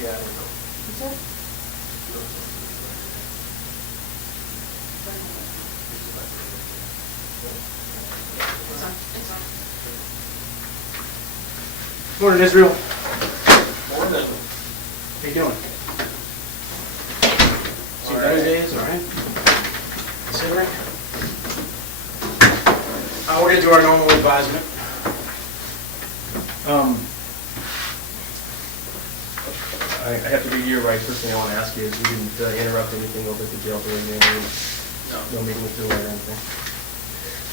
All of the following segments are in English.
Yeah, I don't know. Is it? It's on. It's on. Morning, Israel. More than. How you doing? See All better right. days, all right? Considering? We're gonna do our normal advisement. I have to read your rights. First thing I want to ask you is you didn't interrupt anything over at the jail during the meeting? No meeting with Julie or anything?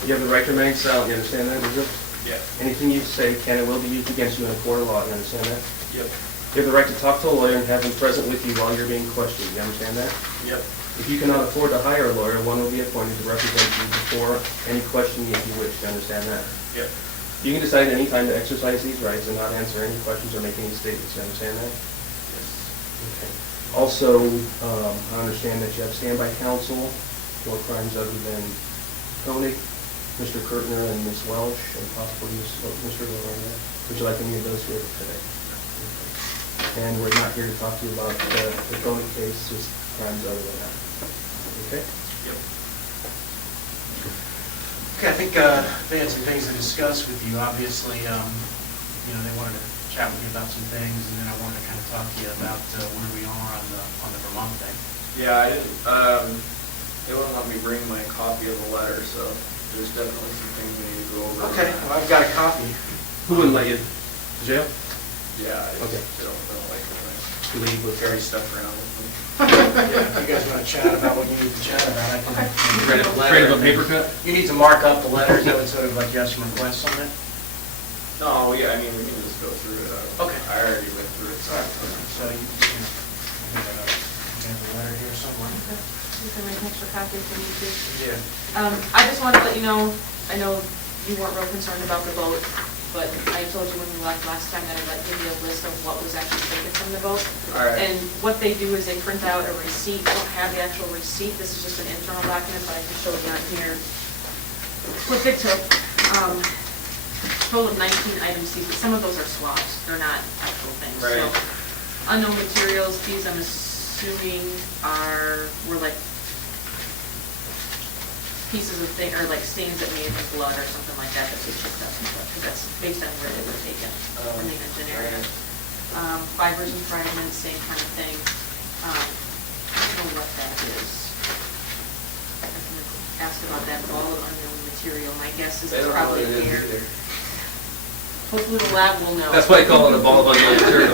You have the right to remain silent, you understand that, is it? Yeah. Anything you say can and will be used against you in a court of law, you understand that? Yep. You have the right to talk to a lawyer and have him present with you while you're being questioned, you understand that? Yep. If you cannot afford to hire a lawyer, one will be appointed to represent you before any questioning if you wish, you understand that? Yep. You can decide at any time to exercise these rights and not answer any questions or make any statements, you understand that? Yes. Okay. Also, I understand that you have standby counsel for crimes other than Koenig, Mr. Kurtner, and Ms. Welsh, and possibly Mr. Lorena. Would you like any of those here today? Okay. And we're not here to talk to you about the Koenig case, just crimes other than that. Okay? Yep. Okay, I think they had some things to discuss with you. Obviously, they wanted to chat with you about some things, and then I wanted to kind of talk to you about where we are on the Vermont thing. Yeah, I didn't, they wouldn't let me bring my copy of the letter, so there's definitely some things we need to go over. Okay, well, I've got a copy. Who wouldn't let you? Jail? Yeah, I Okay. just don't like it when I Leave with carry stuff around with me. If you guys want to chat about what you need to chat about, I can read a letter. Afraid of a paper cut? You need to mark up the letters, that would sort of like you have some requests on it? No, yeah, I mean, we can just go through it. Okay. I already went through it, so. So you have a letter here somewhere? You can make an extra copy if you need to. Yeah. I just wanted to let you know, I know you weren't real concerned about the vote, but I told you when we left last time that I'd like to give you a list of what was actually taken from the vote. All right. And what they do is they print out a receipt. They don't have the actual receipt. This is just an internal document, but I can show it down here. What they took, total of 19 items, but some of those are swaps. They're not actual things. Right. So unknown materials, these I'm assuming were like pieces of thing, or like stains that may have been blood or something like that, that's just checked out some stuff, because that's based on where they were taken from the engineering. Fibers and fragments, same kind of thing. I don't know what that is. I can ask about that, but all of unknown material, my guess is They it's don't know what probably it is here. either. Hopefully the lab will know. That's why I call it a ball of unknown material.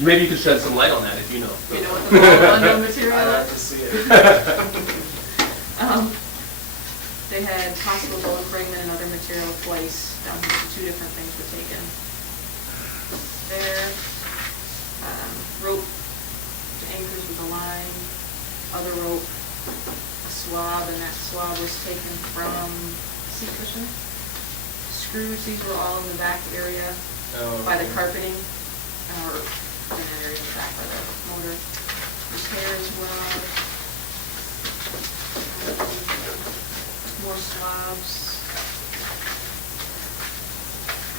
Maybe you could shed some light on that if you know. You know what the ball of unknown material I'd have is? to see it. They had possible bone fragment and other material twice. Down here, 2 different things were taken. There, rope to anchors with a line, other rope, a swab, and that swab was taken from seat cushion. Screws, these were all in the back area by the carpeting, or in that area in the back by the motor. Repairs rod. More slabs,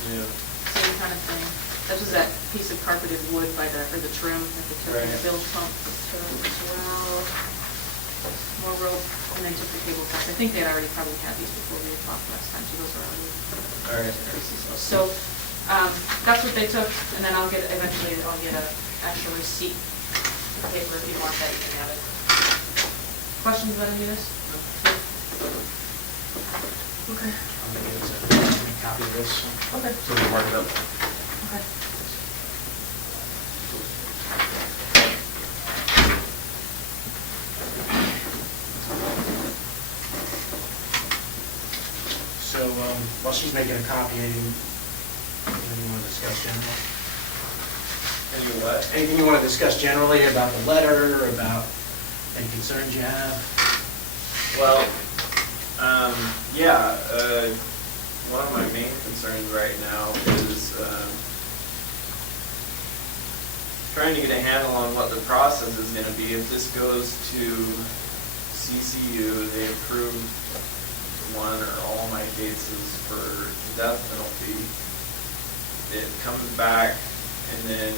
Yeah. same kind of thing. That was that piece of carpeted wood by the, or the trim that they took in the Right. bilge pump took as well. More rope, and then took the cable cuts. I think they had already probably had these before we had talked last time, so those are already. All right. So, that's what they took, and then eventually I'll get a actual receipt paper if you want that, you can have it. Questions about any of this? Okay. I'm going to get a copy of this. Okay. So we mark it up. Okay. So, while she's making a copy, anything you want to discuss generally? Any what? Anything you want to discuss generally about the letter, about any concerns you have? Well, yeah, one of my main concerns right now is trying to get a handle on what the process is going to be. If this goes to CCU, they approve one or all my cases for the death penalty. It comes back And then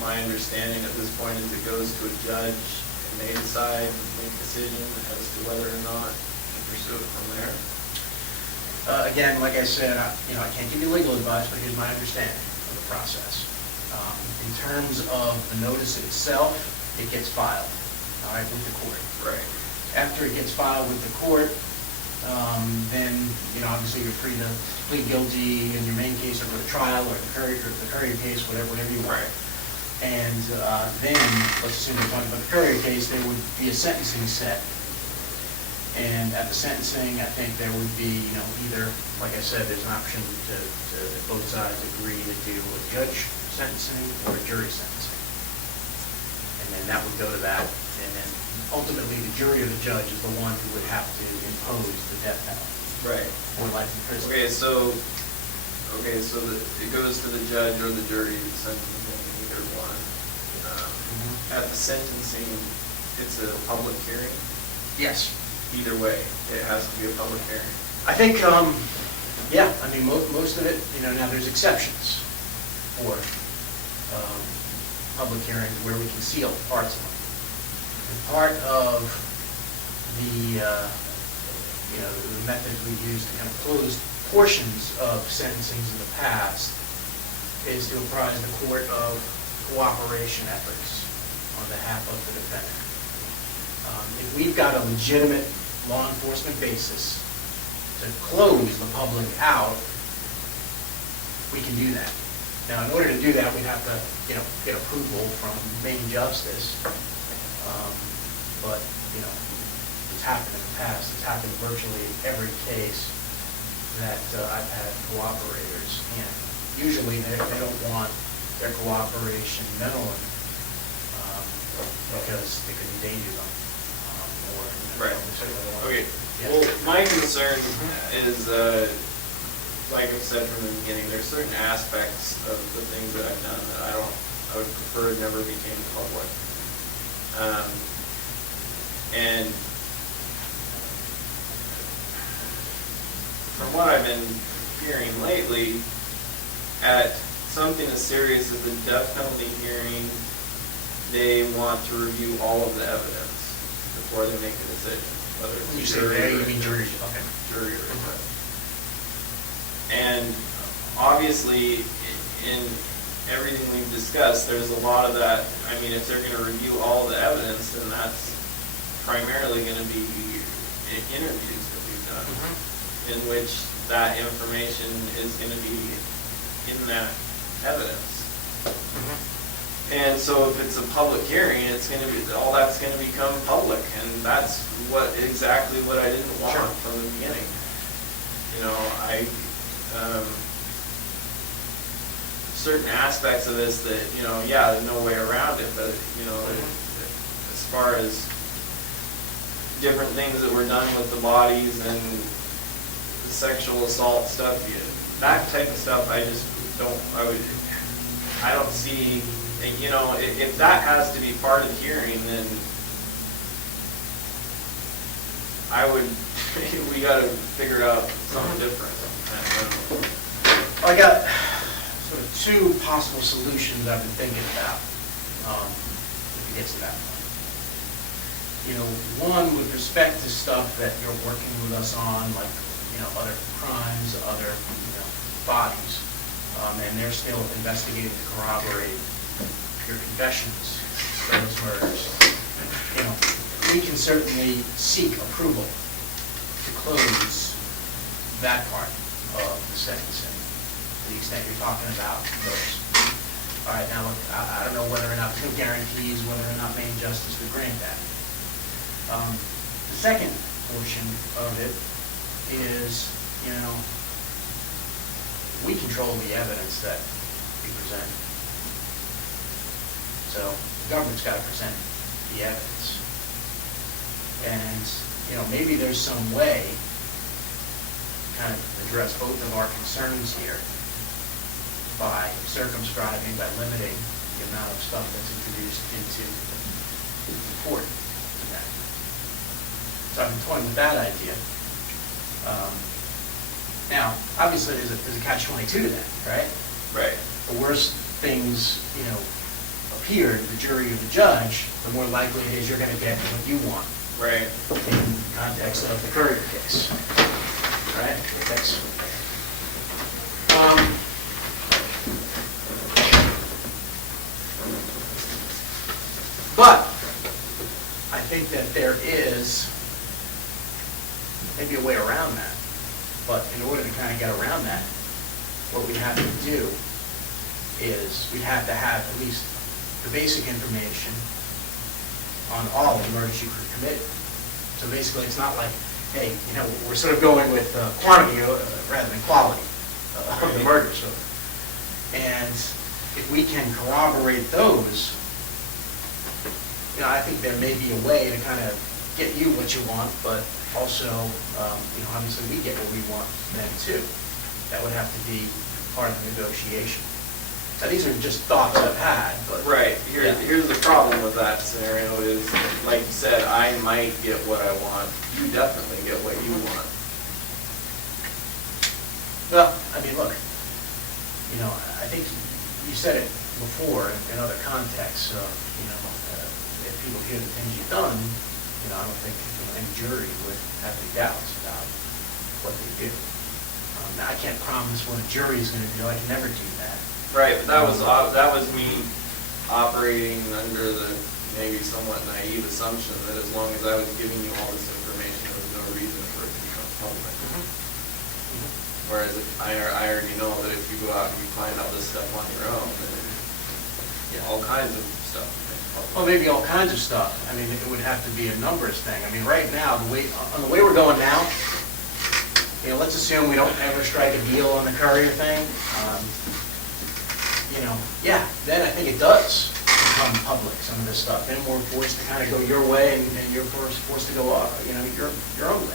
my understanding at this point is it goes to a judge and they decide, make a decision as to whether or not to pursue it from there. Again, like I said, I can't give you legal advice, but here's my understanding of the process. In terms of the notice itself, it gets filed, all right, with the court. Right. After it gets filed with the court, then, obviously you're free to plead guilty in your main case or go to trial or the Courier case, whatever you want. Right. And then, let's assume we're talking about the Courier case, there would be a sentencing set. And at the sentencing, I think there would be, either, like I said, there's an option to both sides agree to do a judge sentencing or a jury sentencing. And then that would go to that, and then ultimately the jury or the judge is the one who would have to impose the death penalty. Right. Or life in prison. Okay, so it goes to the judge or the jury sentencing, either one. At the sentencing, it's a public hearing. Yes. Either way, it has to be a public hearing. I think, yeah, most of it, now there's exceptions for public hearings where we conceal parts of them. And part of the, the methods we use to kind of close portions of sentencings in the past is to apprise the court of cooperation efforts on behalf of the defendant. If we've got a legitimate law enforcement basis to close the public out, we can do that. Now, in order to do that, we have to, get approval from Maine Justice. But, it's happened in the past. It's happened virtually in every case that I've had cooperators in. Usually, they don't want their cooperation known because it could endanger them. Right. Okay. Yeah. Well, my concern is, like I've said from the beginning, there's certain aspects of the things that I've done that I would prefer never became public. And from what I've been hearing lately, at something as serious as the death penalty hearing, they want to review all of the evidence before they make a decision, whether it's When you a say jury they, or you mean jury, okay. jury or a judge. And obviously, in everything we've discussed, there's a lot of that. I mean, if they're going to review all the evidence, then that's primarily going to be interviews that we've done, in which that information is going to be in that evidence. And so if it's a public hearing, it's going to be, all that's going to become public, and that's exactly what I didn't want from the beginning. Certain aspects of this that, yeah, there's no way around it, but, as far as different things that were done with the bodies and the sexual assault stuff, that type of stuff, I don't see, if that has to be part of the hearing, then we gotta figure out something different. I got sort of two possible solutions I've been thinking about, if it gets to that point. One with respect to stuff that you're working with us on, like, other crimes, other, bodies, and they're still investigating to corroborate your confessions, those murders. We can certainly seek approval to close that part of the sentencing, to the extent you're talking about those. All right, now, look, I don't know whether or not there's no guarantees, whether or not Maine Justice would grant that. The second portion of it is, we control the evidence that we present. So the government's got to present the evidence. And, maybe there's some way to kind of address both of our concerns here by circumscribing, by limiting the amount of stuff that's introduced into the court. So I've been toying with that idea. Now, obviously, there's a catch-22 to that, right? Right. The worst things, appear to the jury or the judge, the more likely it is you're going to get what you want Right. in context of the Courier case. Right? That's, but I think that there is maybe a way around that. But in order to kind of get around that, what we have to do is we have to have at least the basic information on all the murders you committed. So basically, it's not like, hey, we're sort of going with quantity rather than quality of the murders. And if we can corroborate those, I think there may be a way to kind of get you what you want, but also, obviously we get what we want then too. That would have to be part of the negotiation. Now, these are just thoughts I've had, but. Right, here's the problem with that scenario is, like you said, I might get what I want, you definitely get what you want. Well, look, I think you said it before in other contexts, if people hear the things you've done, I don't think any jury would have any doubts about what they do. Now, I can't promise what a jury is going to do, I can never do that. Right, but that was me operating under the maybe somewhat naive assumption that as long as I was giving you all this information, there was no reason for it to become public. Whereas if I already know that if you go out and you find all this stuff on your own, then all kinds of stuff becomes public. Well, maybe all kinds of stuff. It would have to be a numbers thing. Right now, the way we're going now, let's assume we don't ever strike a deal on the Courier thing. Then I think it does become public, some of this stuff. Then we're forced to kind of go your way, and you're forced to go, your own way.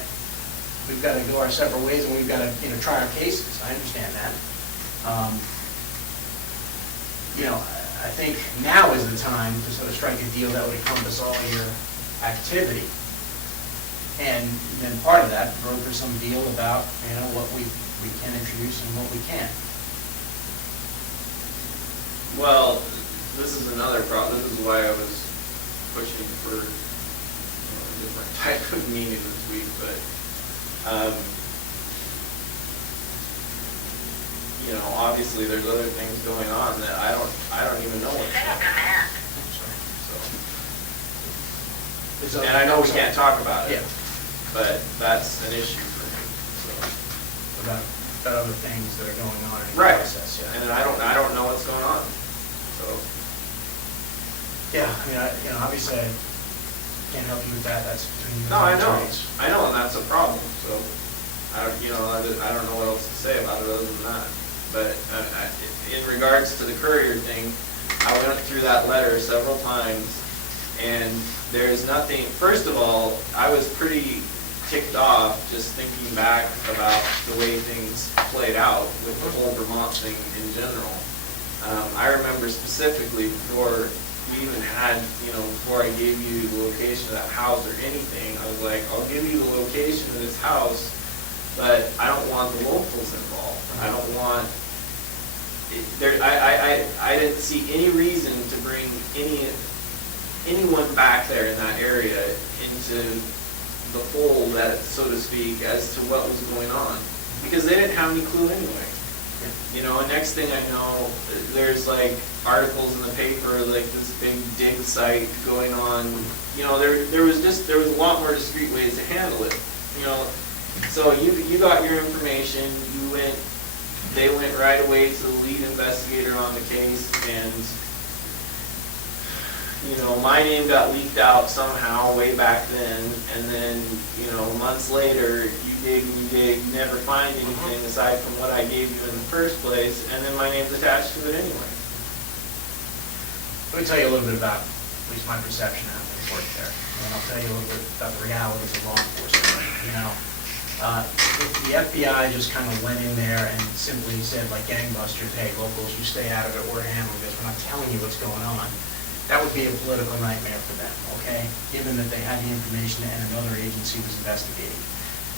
We've got to go our separate ways, and we've got to, try our cases. I understand that. I think now is the time to sort of strike a deal that would encompass all your activity. And then part of that, broker some deal about, what we can introduce and what we can't. Well, this is another problem. This is why I was pushing for a different type of meeting this week. But obviously there's other things going on that I don't even know what's going on. So, and I know we can't talk about it. Yeah. But that's an issue for me. About other things that are going on in the Right. process. Yeah. And I don't know what's going on. So. Yeah, obviously I can't help you with that. That's between you and No, I the know. attorneys. I know, and that's a problem. So, I don't know what else to say about it other than that. But in regards to the Courier thing, I went through that letter several times, and there's nothing. First of all, I was pretty ticked off just thinking back about the way things played out with the whole Vermont thing in general. I remember specifically before we even had, before I gave you the location of that house or anything, I was like, I'll give you the location of this house, but I don't want the locals involved. I don't want, I didn't see any reason to bring anyone back there in that area into the fold, so to speak, as to what was going on, because they didn't have any clue anyway. And next thing I know, there's like articles in the paper, like this big dig site going on. There was a lot more discreet ways to handle it. So you got your information, they went right away to the lead investigator on the case, and my name got leaked out somehow way back then, and then, months later, you dig and you dig, you never find anything aside from what I gave you in the first place, and then my name's attached to it anyway. Let me tell you a little bit about at least my perception of how things work there, and I'll tell you a little bit about the realities of law enforcement. If the FBI just kind of went in there and simply said, like gangbusters, hey, locals, you stay out of it, we're handling this, we're not telling you what's going on, that would be a political nightmare for them, okay? Given that they had the information and another agency was investigating.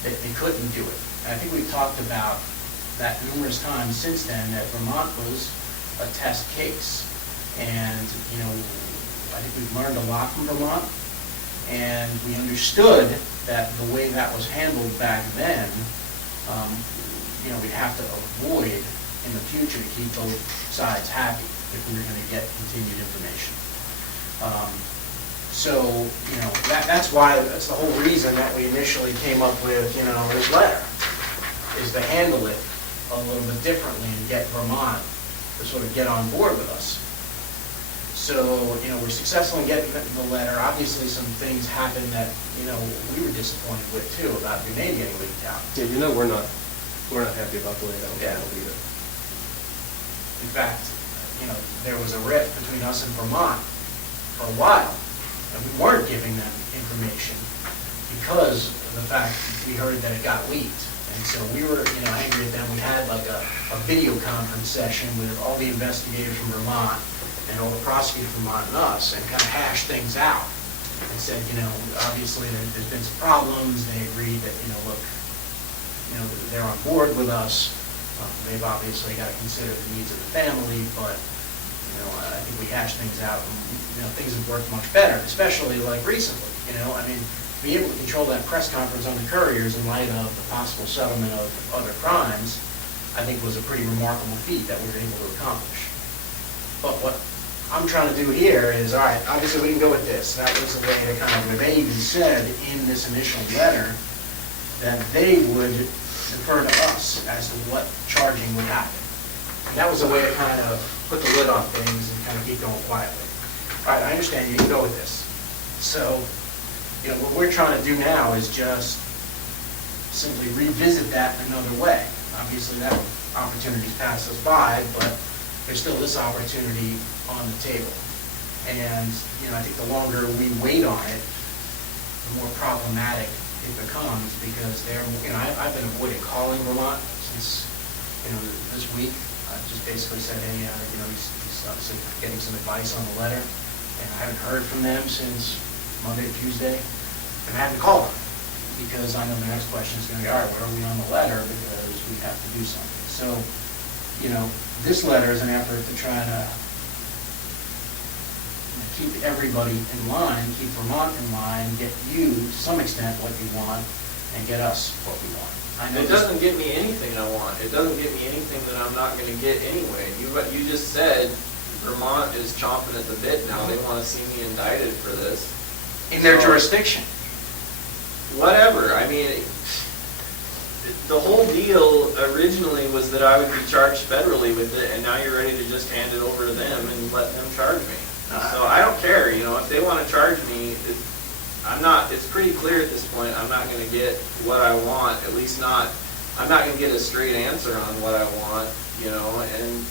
They couldn't do it. And I think we've talked about that numerous times since then, that Vermont was a test case. And, you know, I think we've learned a lot from Vermont, and we understood that the way that was handled back then, you know, we'd have to avoid in the future to keep both sides happy if we were going to get continued information. So, you know, that's the whole reason that we initially came up with, you know, this letter, is to handle it a little bit differently and get Vermont to sort of get on board with us. So, you know, we're successful in getting the letter. Obviously, some things happened that, you know, we were disappointed with too, about your name getting leaked out. Yeah, you know, we're not happy about the way that was Yeah. handled either. In fact, you know, there was a rift between us and Vermont for a while, and we weren't giving them information because of the fact we heard that it got leaked. And so we were, you know, angry at them. We had like a video conference session with all the investigators from Vermont and all the prosecutors from Vermont and us, and kind of hashed things out and said, you know, obviously there's been some problems. They agreed that, you know, look, you know, they're on board with us. They've obviously got to consider the needs of the family, but, you know, I think we hashed things out, and, you know, things have worked much better, especially like recently, you know. I mean, to be able to control that press conference on the Couriers in light of the possible settlement of other crimes, I think was a pretty remarkable feat that we were able to accomplish. But what I'm trying to do here is, all right, obviously we can go with this. That was the way to kind of, they even said in this initial letter that they would defer to us as to what charging would happen. And that was a way to kind of put the lid on things and kind of keep going quietly. All right, I understand you can go with this. So, you know, what we're trying to do now is just simply revisit that another way. Obviously, that opportunity's passed us by, but there's still this opportunity on the table. And, you know, I think the longer we wait on it, the more problematic it becomes, because they're, you know, I've been avoiding calling Vermont since, you know, this week. I've just basically said, hey, you know, he's obviously getting some advice on the letter, and I haven't heard from them since Monday or Tuesday, and I haven't called them, because I know the next question is going to be, all right, where are we on the letter, because we have to do something. So, you know, this letter is an effort to try to keep everybody in line, keep Vermont in line, get you, to some extent, what you want, and get us what we want. I know It doesn't get me anything I want. It doesn't get me anything that I'm not gonna get anyway. You just said Vermont is chomping at the bit now. They wanna see me indicted for this. in their So, jurisdiction. Whatever, I mean, the whole deal originally was that I would be charged federally with it, and now you're ready to just hand it over to them and let them charge me. So I don't care, you know, if they wanna charge me, it's pretty clear at this point, I'm not gonna get what I want, at least not, I'm not gonna get a straight answer on what I want, you know, and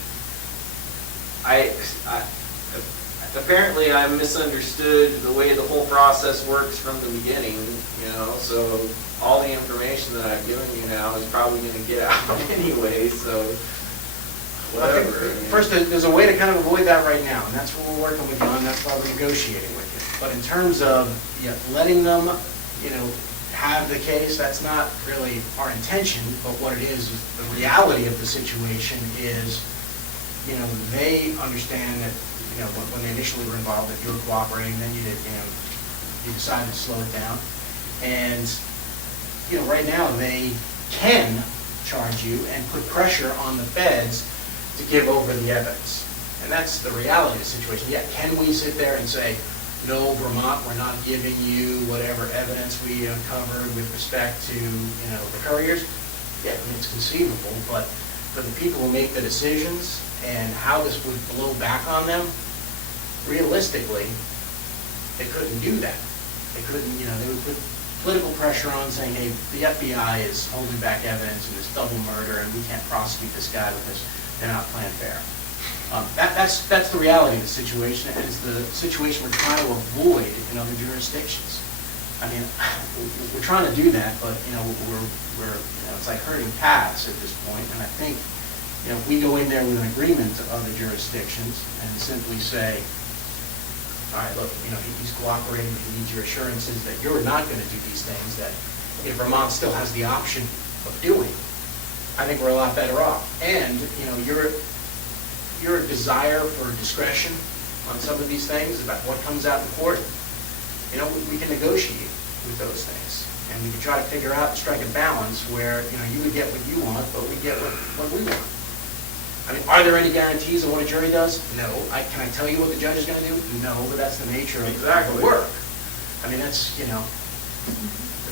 apparently I misunderstood the way the whole process works from the beginning, you know, so all the information that I've given you now is probably gonna get out anyway, so whatever. I mean. First, there's a way to kind of avoid that right now, and that's what we're working with you on, that's why we're negotiating with you. But in terms of letting them, you know, have the case, that's not really our intention, but what it is the reality of the situation is, you know, they understand that, you know, when they initially were involved, that you were cooperating, then you did, you know, you decided to slow it down. And, you know, right now, they can charge you and put pressure on the feds to give over the evidence. And that's the reality of the situation. Yeah, can we sit there and say, no, Vermont, we're not giving you whatever evidence we uncovered with respect to, you know, the Couriers? Yeah, I mean, it's conceivable, but for the people who make the decisions and how this would blow back on them, realistically, they couldn't do that. They couldn't, you know, they would put political pressure on saying, hey, the FBI is holding back evidence in this double murder and we can't prosecute this guy because they're not playing fair. That's the reality of the situation, and it's the situation we're trying to avoid in other jurisdictions. I mean, we're trying to do that, but, you know, we're you know, it's like herding cats at this point, and I think, you know, if we go in there with an agreement to other jurisdictions and simply say, all right, look, you know, he's cooperating, he needs your assurances that you're not going to do these things that, if Vermont still has the option of doing, I think we're a lot better off. And, you know, your desire for discretion on some of these things about what comes out in court, you know, we can negotiate with those things. And we can try to figure out and strike a balance where, you know, you would get what you want, but we get what we want. I mean, are there any guarantees of what a jury does? No. Can I tell you what the judge is going to do? No, but that's the nature of Exactly. the work. I mean, that's, you know,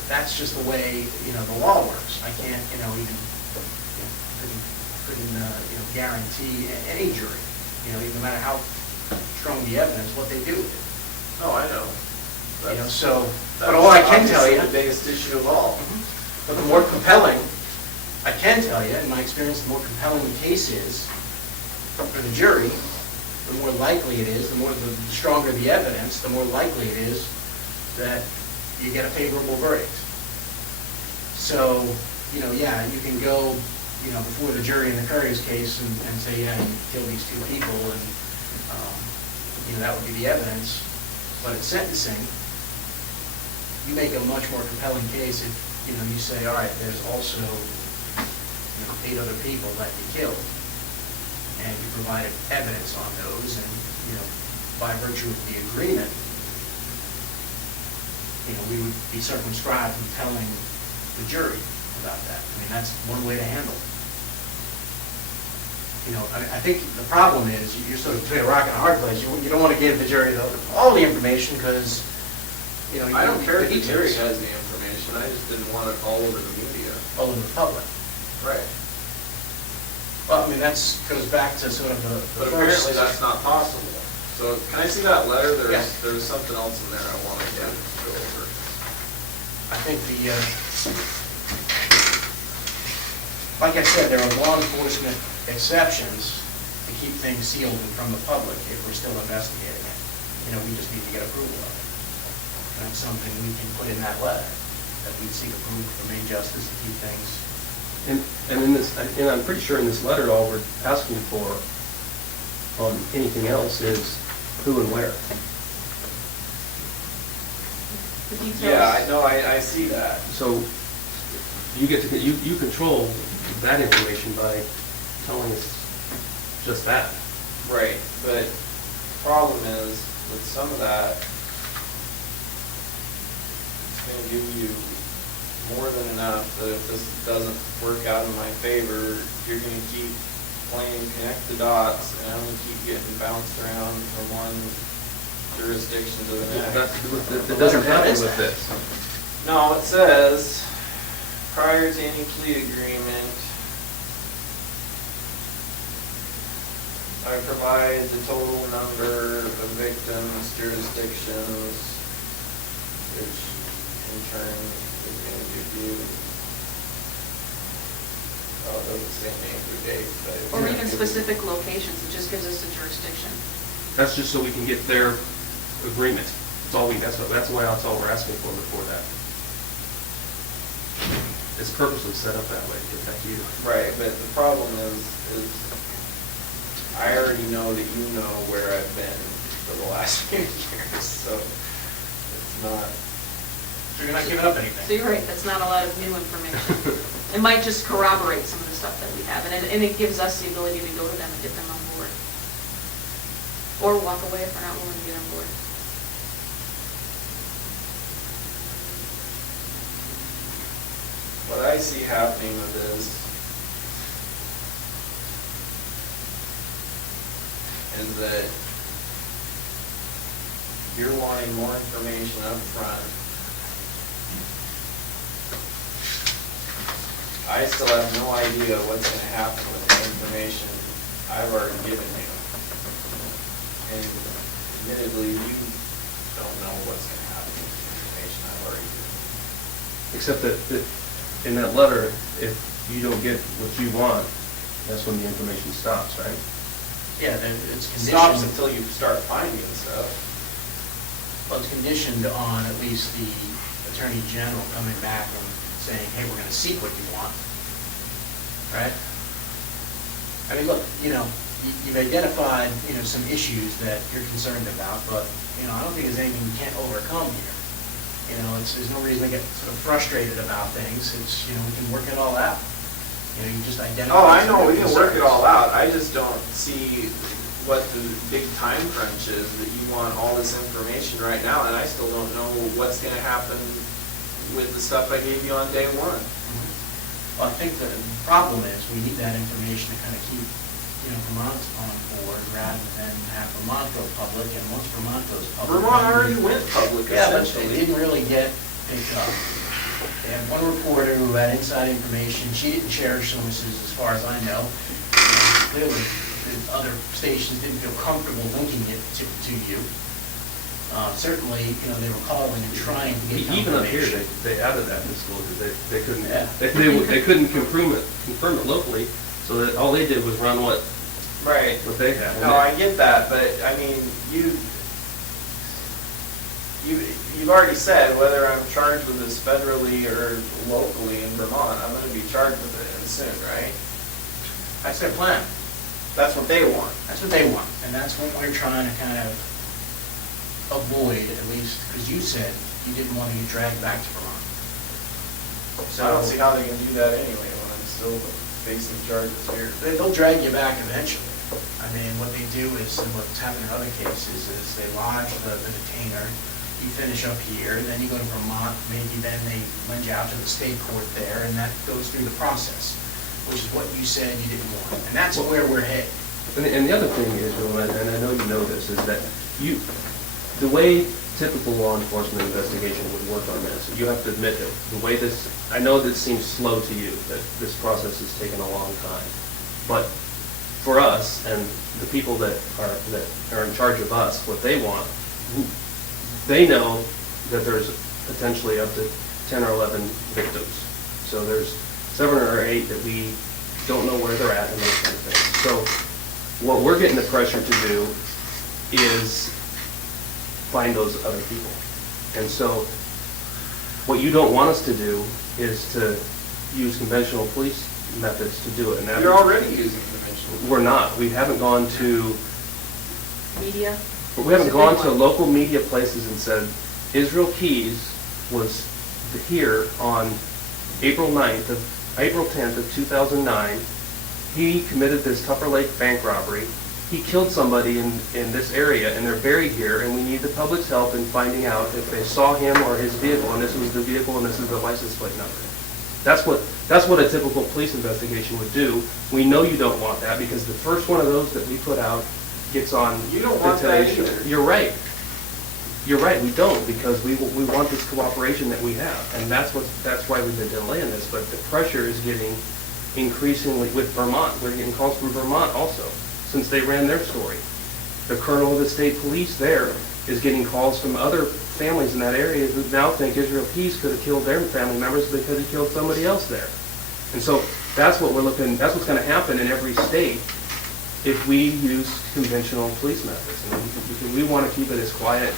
that's just the way, you know, the law works. I can't, you know, even, you know, couldn't you know, guarantee any jury, you know, no matter how strong the evidence, what they do with it. Oh, I know. You know, That's- so, but that's all I can tell obviously you, the biggest issue of all. but the more compelling, I can tell you, in my experience, the more compelling the case is for the jury, the more likely it is, the stronger the evidence, the more likely it is that you get a favorable verdict. So, you know, yeah, you can go, you know, before the jury in the Curry's case and say, yeah, you killed these two people, and, you know, that would be the evidence. But at sentencing, you make a much more compelling case if, you know, you say, all right, there's also, you know, 8 other people that you killed, and you provided evidence on those, and, you know, by virtue of the agreement, you know, we would be circumscribed from telling the jury about that. I mean, that's one way to handle it. You know, I think the problem is you're sort of between a rock and a hard place. You don't want to give the jury all the information because, you know. I don't care if the jury details has the information, I just didn't want it all over the media. all in the public. Right. Well, I mean, that's, goes back to sort of the But first. apparently that's not possible. So can I see that letter? Yeah. There's something else in there I wanted to go over. I think like I said, there are law enforcement exceptions to keep things sealed and from the public if we're still investigating it. You know, we just need to get approval of it. And that's something we can put in that letter, that we seek approval from Maine Justice to keep things. And in this, and I'm pretty sure in this letter, all we're asking for on anything else is who and where. The details. Yeah, I see that. So you get to, you control that information by telling us just that. Right, but problem is, with some of that, it's gonna give you more than enough that if this doesn't work out in my favor, you're gonna keep playing connect the dots, and I'm gonna keep getting bounced around from one jurisdiction to the next. It doesn't happen with this. No, it says, prior to any plea agreement, I provide the total number of victims, jurisdictions, which in turn is going to give you, it doesn't say name or date, but. it's Or gonna even give you- specific locations, it just gives us the jurisdiction. That's just so we can get their agreement. That's all that's why that's all we're asking for before that. It's purposely set up that way to protect you. Right, but the problem is I already know that you know where I've been for the last few years, so it's not. So you're not giving up So anything. you're right, that's not a lot of new information. It might just corroborate some of the stuff that we have, and it gives us the ability to go to them and get them on board. Or walk away if we're not willing to get on board. What I see happening with this is that you're wanting more information up front. I still have no idea what's gonna happen with the information I've already given you. And admittedly, you don't know what's gonna happen with the information I've already given. Except that in that letter, if you don't get what you want, that's when the information stops, right? Yeah, then it's It stops conditioned, until you start finding stuff. well, it's conditioned on at least the Attorney General coming back and saying, hey, we're gonna seek what you want, right? I mean, look, you know, you've identified, you know, some issues that you're concerned about, but, you know, I don't think there's anything we can't overcome here. You know, there's no reason to get sort of frustrated about things. It's, you know, we can work it all out. You You know, you just identify. Oh, I know, some of we the can work it concerns. all out, I just don't see what the big time crunch is, that you want all this information right now, and I still don't know what's gonna happen with the stuff I gave you on day one. Well, I think the problem is, we need that information to kind of keep, you know, Vermont on board, rather than have Vermont go public, and once Vermont goes public. Vermont then already we- went public Yeah, but essentially. they didn't really get picked up. They had one reporter who had inside information, she didn't share sources, as far as I know. And clearly, the other stations didn't feel comfortable linking it to you. Certainly, you know, they were calling and trying to get Even up here, confirmation. they added that disclosure, they couldn't, Yeah. they couldn't confirm it locally, so that all they did was run what Right. they had. No, I get that, but I mean, you've already said whether I'm charged with this federally or locally in Vermont, I'm gonna be charged with it and soon, right? That's their plan. That's what they want. That's what they want, and that's what we're trying to kind of avoid, at least, because you said you didn't want to get dragged back to Vermont. So I don't see how they can do that anyway when I'm still facing charges here. They'll drag you back eventually. I mean, what they do is, and what's happened in other cases, is they lodge the detainer, you finish up here, and then you go to Vermont, maybe then they lend you out to the state court there, and that goes through the process, which is what you said you didn't want. And that's where we're headed. And the other thing is, and I know you know this, is that the way typical law enforcement investigation would work on this, you have to admit that the way this, I know this seems slow to you, that this process has taken a long time, but for us and the people that are in charge of us, what they want, they know that there's potentially up to 10 or 11 victims. So there's 7 or 8 that we don't know where they're at and those kind of things. So what we're getting the pressure to do is find those other people. And so what you don't want us to do is to use conventional police methods to do it. And that You're already using conventional. We're not. We haven't gone to Media? We haven't It's a gone big to one. local media places and said, Israel Keys was here on April 10th of 2009. He committed this Tupper Lake bank robbery. He killed somebody in this area, and they're buried here, and we need the public's help in finding out if they saw him or his vehicle, and this was the vehicle, and this is the license plate number. That's what a typical police investigation would do. We know you don't want that, because the first one of those that we put out gets on You don't the want that Today Show. either. You're right. You're right, we don't, because we want this cooperation that we have, and that's why we've been delaying this, but the pressure is getting increasingly with Vermont. We're getting calls from Vermont also, since they ran their story. The colonel of the state police there is getting calls from other families in that area who now think Israel Keys could have killed their family members because he killed somebody else there. And so that's what we're looking, that's what's gonna happen in every state if we use conventional police methods. And we wanna keep it as quiet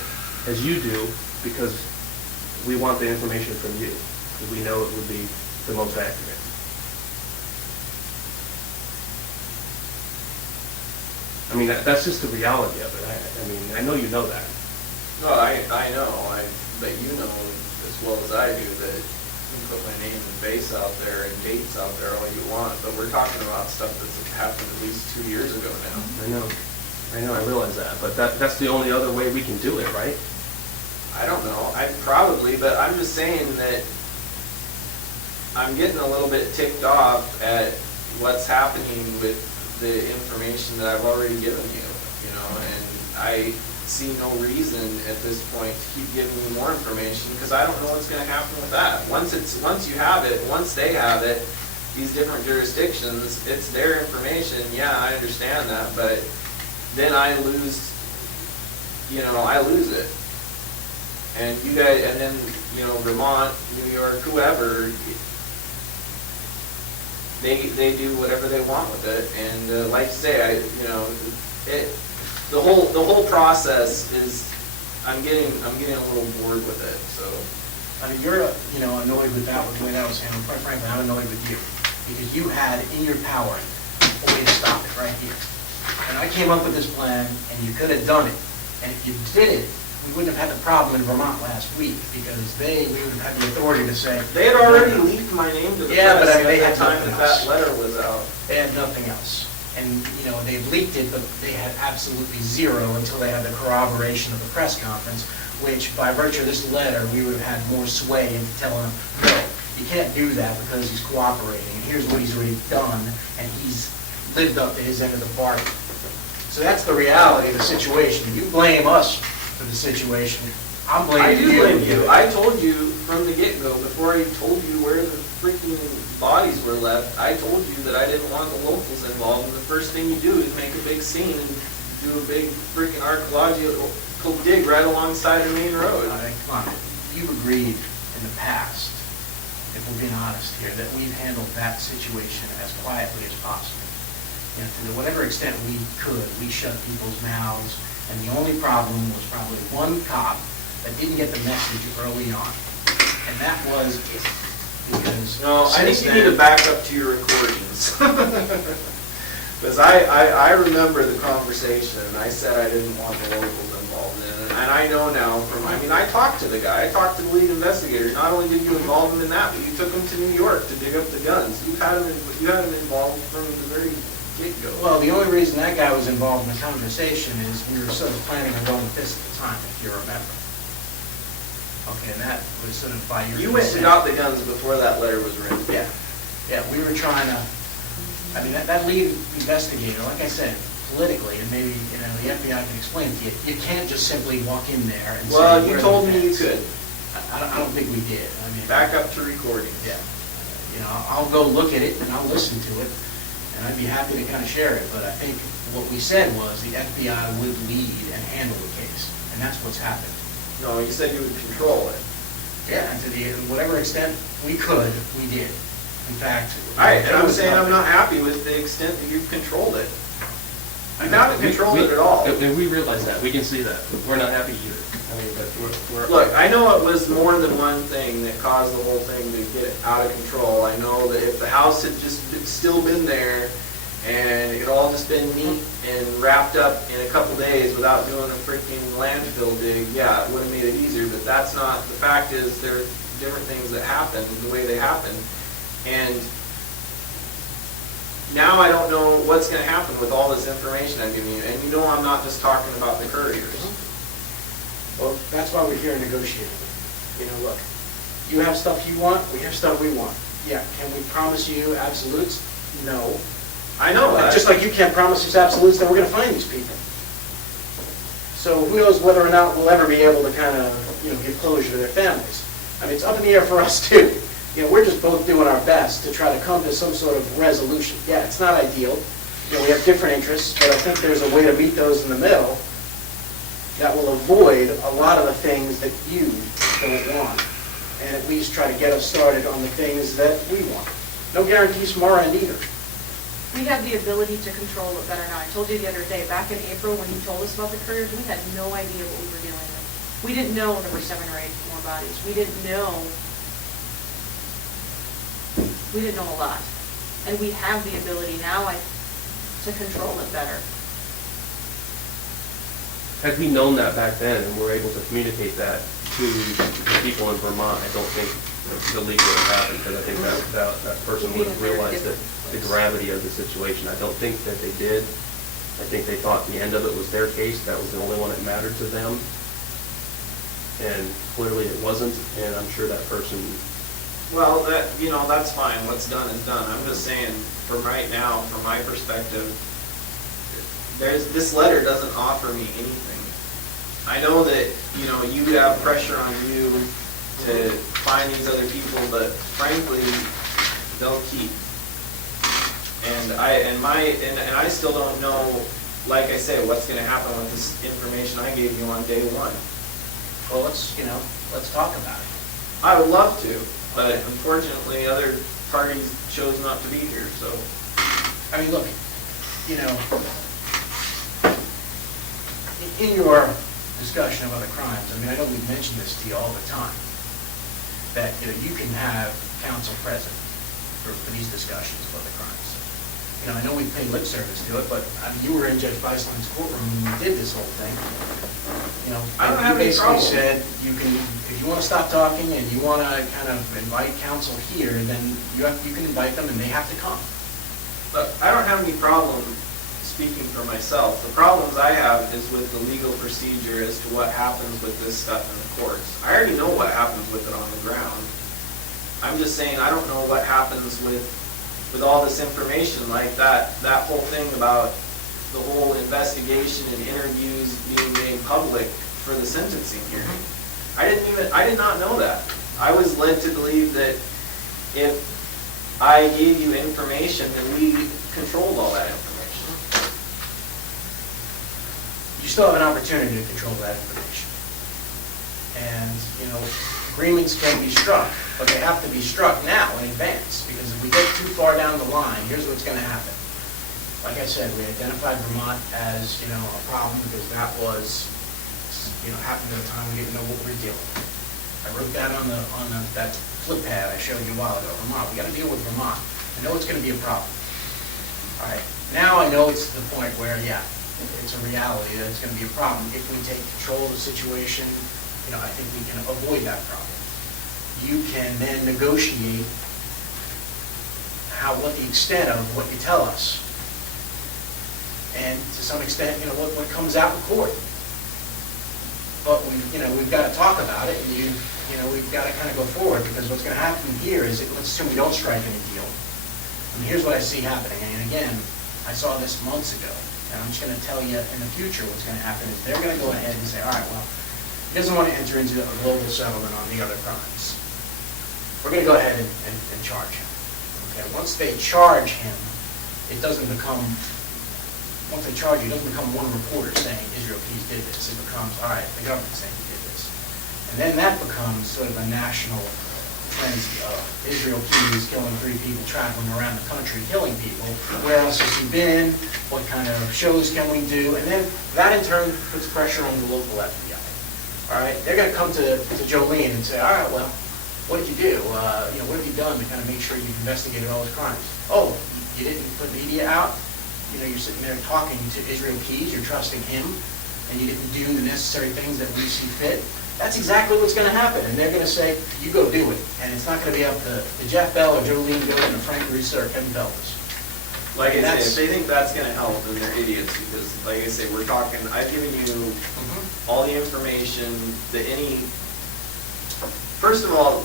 as you do, because we want the information from you, because we know it would be the most accurate. I mean, that's just the reality of it. I mean, I know you know that. No, I know, but you know as well as I do that you can put my name and face out there and dates out there all you want, but we're talking about stuff that's happened at least 2 years ago now. I know, I realize that, but that's the only other way we can do it, right? I don't know, but I'm just saying that I'm getting a little bit ticked off at what's happening with the information that I've already given you, and I see no reason at this point to keep giving you more information, because I don't know what's gonna happen with that. Once you have it, once they have it, these different jurisdictions, it's their information, yeah, I understand that, but then I lose it. And you guys, and then, Vermont, New York, whoever, they do whatever they want with it. And like you say, the whole process is, I'm getting a little bored with it, so. I mean, you're, annoyed with that, with the way that was handled. Quite frankly, I'm annoyed with you, because you had in your power a way to stop it right here. And I came up with this plan, and you could have done it. And if you did it, we wouldn't have had the problem in Vermont last week, because we would have had the authority to say. They had already leaked my name to the Yeah, but press I mean, they at had the time nothing that else. that letter was out. They had nothing else. And, you know, they leaked it, but they had absolutely zero until they had the corroboration of the press conference, which by virtue of this letter, we would have had more sway into telling them, no, you can't do that because he's cooperating, and here's what he's already done, and he's lived up to his end of the bargain. So that's the reality of the situation. You blame us for the situation. I'm I blaming do you. blame you. I told you from the get-go, before I told you where the freaking bodies were left, I told you that I didn't want the locals involved, and the first thing you do is make a big scene and do a big freaking archaeological dig right alongside the main road. Come on, you've agreed in the past, if we're being honest here, that we've handled that situation as quietly as possible. And to whatever extent we could, we shut people's mouths, and the only problem was probably one cop that didn't get the message early on. And that was it. Because No, I think since you need to then- back up to your recordings. Because I remember the conversation, and I said I didn't want the locals involved in it. And I know now from, I mean, I talked to the guy, I talked to the lead investigator. Not only did you involve him in that, but you took him to New York to dig up the guns. You had him involved from the very get-go. Well, the only reason that guy was involved in the conversation is we were sort of planning on going with this at the time, if you remember. Okay, and that was sort of by your You went and consent. got the guns before that letter was written. Yeah, yeah, we were trying to, I mean, that lead investigator, like I said, politically, and maybe, you know, the FBI can explain it to you, you can't just simply walk in there and say. Well, you "Where are told the me you facts?" could. I don't think we did, I mean. Back up to recordings. Yeah, you know, I'll go look at it and I'll listen to it, and I'd be happy to kind of share it, but I think what we said was the FBI would lead and handle the case, and that's what's happened. No, you said you would control it. Yeah, and to whatever extent we could, we did. In fact. Right, and I'm it was saying I'm nothing. not happy with the extent that you've controlled it. You haven't controlled it at all. And we realize that, we can see that, we're not happy either. I mean, but we're. Look, I know it was more than one thing that caused the whole thing to get out of control. I know that if the house had just still been there and it all just been neat and wrapped up in a couple days without doing a freaking landfill dig, yeah, it would have made it easier, but that's not, the fact is there are different things that happen the way they happen. And now I don't know what's going to happen with all this information I'm giving you. And you know I'm not just talking about the couriers. Well, that's why we're here negotiating. You know, look, you have stuff you want, we have stuff we want. Yeah, can we promise you absolutes? No. I know that. Just like you can't promise us absolutes that we're gonna find these people. So who knows whether or not we'll ever be able to kind of, you know, give closure to their families. I mean, it's up in the air for us too. You know, we're just both doing our best to try to come to some sort of resolution. Yeah, it's not ideal. You know, we have different interests, but I think there's a way to meet those in the middle that will avoid a lot of the things that you don't want, and at least try to get us started on the things that we want. No guarantees from our end either. We have the ability to control it better now. I told you the other day, back in April, when you told us about the couriers, we had no idea what we were dealing with. We didn't know there were 7 or 8 more bodies. We didn't know a lot. And we have the ability now to control it better. Had we known that back then and were able to communicate that to the people in Vermont, I don't think the leak would have happened, because I think that person We'd be would in a have very realized the different place. gravity of the situation. I don't think that they did. I think they thought the end of it was their case, that was the only one that mattered to them. And clearly it wasn't, and I'm sure that person, Well, that, you know, that's fine. What's done is done. I'm just saying, from right now, from my perspective, this letter doesn't offer me anything. I know that, you know, you have pressure on you to find these other people, but frankly, they'll keep. And I still don't know, like I say, what's going to happen with this information I gave you on day one. Well, let's talk about it. I would love to, but unfortunately, other parties chose not to be here, so. I mean, look, you know, in your discussion of other crimes, I mean, I know we've mentioned this to you all the time, that, you know, you can have counsel present for these discussions of other crimes. You know, I know we paid lip service to it, but I mean, you were in Judge Beislein's courtroom when we did this whole thing. you know, I don't you have any basically problem. said, you can, if you want to stop talking and you want to kind of invite counsel here, then you can invite them and they have to come. Look, I don't have any problem speaking for myself. The problems I have is with the legal procedure as to what happens with this stuff in the courts. I already know what happens with it on the ground. I'm just saying, I don't know what happens with all this information, like that whole thing about the whole investigation and interviews being made public for the sentencing hearing. I did not know that. I was led to believe that if I gave you information, then we controlled all that information. You still have an opportunity to control that information. And, you know, agreements can be struck, but they have to be struck now in advance, because if we get too far down the line, here's what's going to happen. Like I said, we identified Vermont as, you know, a problem because that was, you know, happened at a time we didn't know what we were dealing with. I wrote that on that flip pad I showed you a while ago. Vermont, we got to deal with Vermont. I know it's going to be a problem. All right, now I know it's to the point where, yeah, it's a reality that it's going to be a problem. If we take control of the situation, you know, I think we can avoid that problem. You can then negotiate what the extent of what you tell us. And to some extent, you know, what comes out in court. But we've got to talk about it, and we've got to kind of go forward, because what's going to happen here is, let's assume we don't strike any deal. And here's what I see happening. And again, I saw this months ago, and I'm just going to tell you in the future what's going to happen is they're going to go ahead and say, all right, well, he doesn't want to enter into a global settlement on the other crimes. We're going to go ahead and charge him. Okay, once they charge him, it doesn't become. Once they charge you, it doesn't become one reporter saying Israel Keys did this. It becomes, all right, the government saying he did this. And then that becomes sort of a national frenzy of Israel Keys killing 3 people, traveling around the country, killing people. Where else has he been? What kind of shows can we do? And then that in turn puts pressure on the local FBI. All right, they're going to come to Jolene and say, all right, well, what did you do? What have you done to kind of make sure you've investigated all his crimes? Oh, you didn't put media out? You know, you're sitting there talking to Israel Keys, you're trusting him, and you didn't do the necessary things that we see fit. That's exactly what's going to happen. And they're going to say, you go do it. And it's not going to be up to Jeff Bell or Jolene Goodman or Frank Reese or Kevin Belvis. Like I say, if they think that's going to help, then they're idiots, because like I say, we're talking, I've given you all the information that first of all,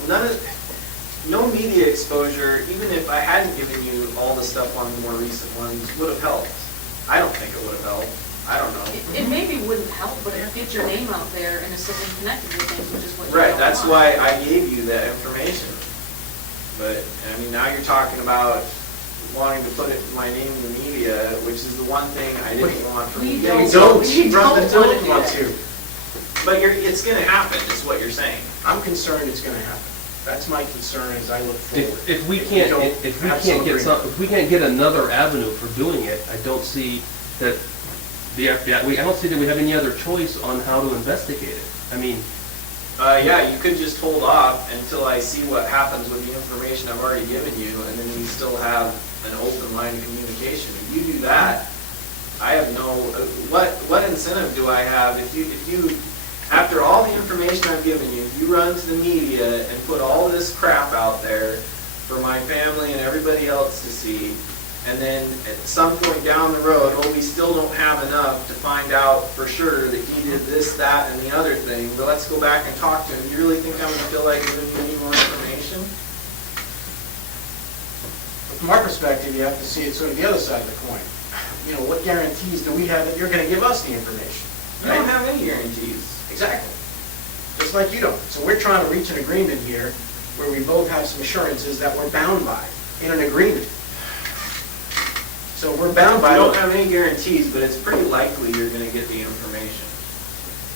no media exposure, even if I hadn't given you all the stuff on the more recent ones, would have helped. I don't think it would have helped. I don't know. It maybe wouldn't help, but it gets your name out there and it's something connected with things, which is what you Right, don't that's want. why I gave you that information. But, I mean, now you're talking about wanting to put my name in the media, which is the one thing I didn't want from We you. don't. You don't don't want want to. to. But it's going to happen, is what you're saying. I'm concerned it's going to happen. That's my concern as I look forward. If we can't get another avenue for doing it, I don't see that the FBI, I don't see that we have any other choice on how to investigate it. I mean, Yeah, you could just hold off until I see what happens with the information I've already given you, and then you still have an open line of communication. If you do that, I have what incentive do I have if you after all the information I've given you, you run to the media and put all this crap out there for my family and everybody else to see, and then at some point down the road, we still don't have enough to find out for sure that he did this, that, and the other thing, but let's go back and talk to him. You really think I'm going to feel like giving you any more information? From our perspective, you have to see it sort of the other side of the coin. You know, what guarantees do we have that you're going to give us the information? You don't have any guarantees. Exactly. Just like you don't. So we're trying to reach an agreement here where we both have some assurances that we're bound by in an agreement. So we're bound by. I don't have any guarantees, but it's pretty likely you're going to get the information.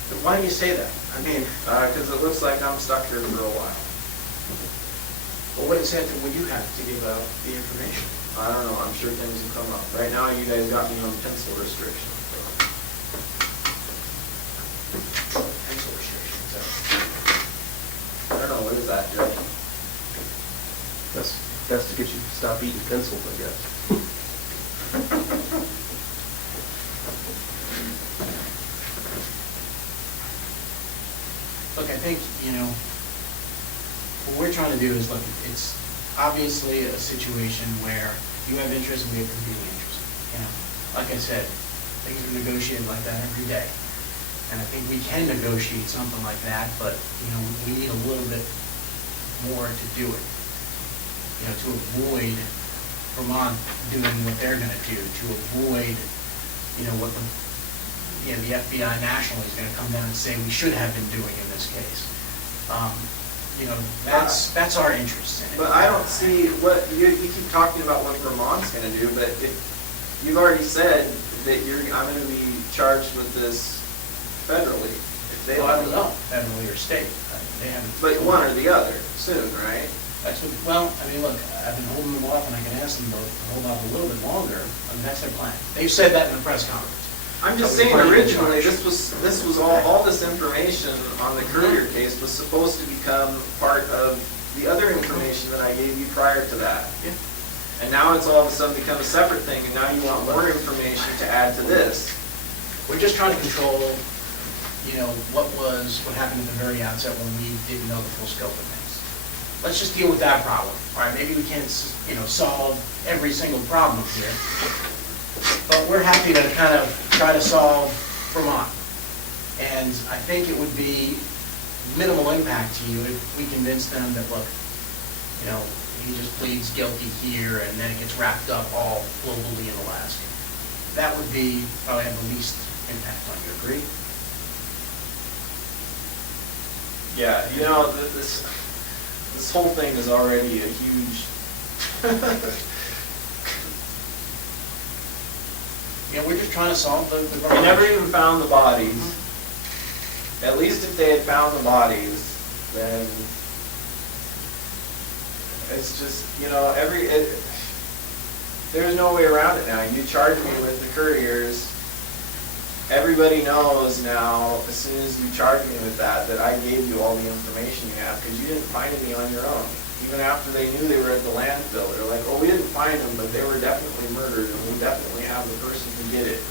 But why do you say that? I mean, Because it looks like I'm stuck here for a while. well, what incentive would you have to give out the information? I don't know, I'm sure things will come up. Right now, you guys got me on pencil restrictions. Pencil restrictions. I don't know, what is that, Judge? that's to get you to stop eating pencils, I guess. Look, I think, what we're trying to do is, look, it's obviously a situation where you have interest and we have competing interests. Like I said, things are negotiated like that every day. And I think we can negotiate something like that, but, we need a little bit more to do it. To avoid Vermont doing what they're gonna do, to avoid, what the FBI nationally is gonna come down and say we should have been doing in this case. That's our interest in it. But I don't see what, you keep talking about what Vermont's gonna do, but if, you've already said that I'm gonna be charged with this federally. If they Well, I let don't me, know, federally or state, they haven't. but one or the other, soon, right? That's what, well, look, I've been holding them off, and I can ask them both to hold off a little bit longer, and that's their plan. They've said that in the press conference. I'm just But we saying, plan to originally, charge. this was all this information on the Courier case was supposed to become part of the other information that I gave you prior to that. Yeah. And now it's all of a sudden become a separate thing, and now you want more information to add to this. We're just trying to control, what happened at the very outset when we didn't know the full scope of things. Let's just deal with that problem, all right? Maybe we can't, solve every single problem here, but we're happy to kind of try to solve Vermont. And I think it would be minimal impact to you if we convince them that, look, he just pleads guilty here and then it gets wrapped up all globally in Alaska. That would be probably have the least impact on you, agree? Yeah, this whole thing is already a huge. We're just trying to solve the They never even found the bodies. At least if they had found the bodies, then it's just, there's no way around it now. You charge me with the couriers. Everybody knows now, as soon as you charge me with that I gave you all the information you have, because you didn't find any on your own. Even after they knew they were at the landfill, they're like, oh, we didn't find them, but they were definitely murdered, and we definitely have the person who did it.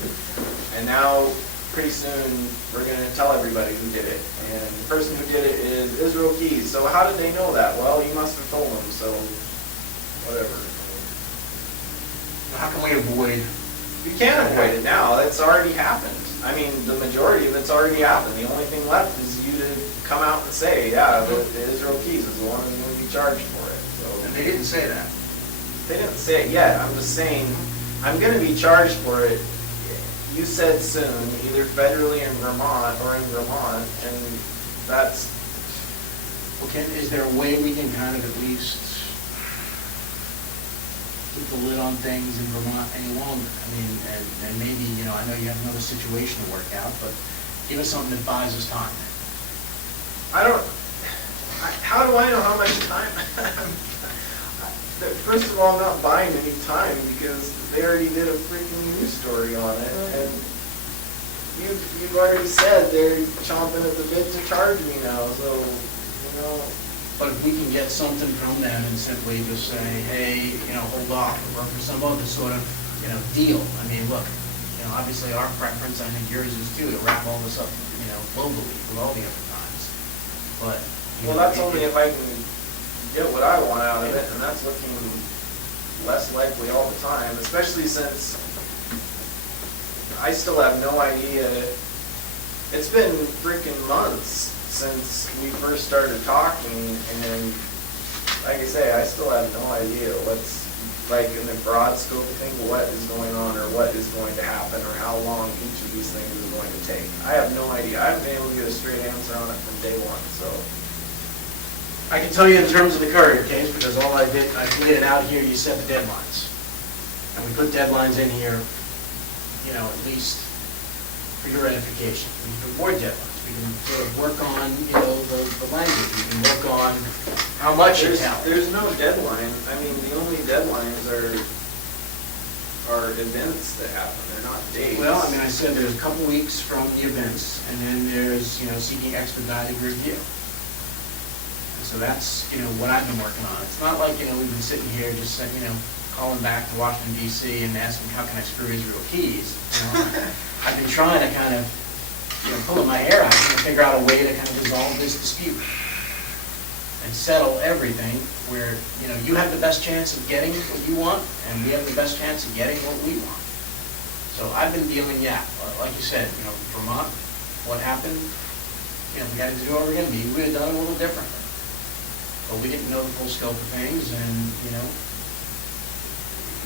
And now, pretty soon, we're going to tell everybody who did it. And the person who did it is Israel Keys. So how did they know that? Well, you must have told them, so whatever. How can we avoid? You can't avoid it now. It's already happened. I mean, the majority of it's already happened. The only thing left is you to come out and say, yeah, the Israel Keys is the one who's going to be charged for it. So And they didn't say that. they didn't say it yet. I'm just saying, I'm going to be charged for it. You said soon, either federally in Vermont or in Vermont, and that's. Okay, is there a way we can kind of at least keep the lid on things in Vermont any longer? I mean, and maybe, I know you have another situation to work out, but give us something that buys us time. How do I know how much time? First of all, I'm not buying any time because they already did a freaking news story on it, and you've already said they're chomping at the bit to charge me now, so, But if we can get something from them and simply just say, hey, hold off, or for some other sort of, deal. I mean, look, obviously our preference, I think yours is too, to wrap all this up, globally with all the other times. But. well, that's only if I can get what I want out of it, and that's looking less likely all the time, especially since I still have no idea. It's been freaking months since we first started talking, and like I say, I still have no idea what's, like, in the broad scope of things, what is going on or what is going to happen or how long each of these things is going to take. I have no idea. I haven't been able to get a straight answer on it from day one, so. I can tell you in terms of the Courier case, because all I did, I laid it out here, you set the deadlines. And we put deadlines in here, at least for your edification. We can put more deadlines. We can sort of work on, the language. We can work on how much it's out. There's no deadline. I mean, the only deadlines are events that happen. They're not dates. Well, I said there's a couple weeks from the events, and then there's, seeking expedited review. And so that's, what I've been working on. It's not like, we've been sitting here just, calling back to Washington DC and asking, how can I screw Israel Keys? I've been trying to kind of pulling my hair out, trying to figure out a way to kind of resolve this dispute and settle everything where, you have the best chance of getting what you want, and we have the best chance of getting what we want. So I've been dealing, like you said, Vermont, what happened, we had to do it over again. Maybe we had done it a little differently. But we didn't know the full scope of things, and,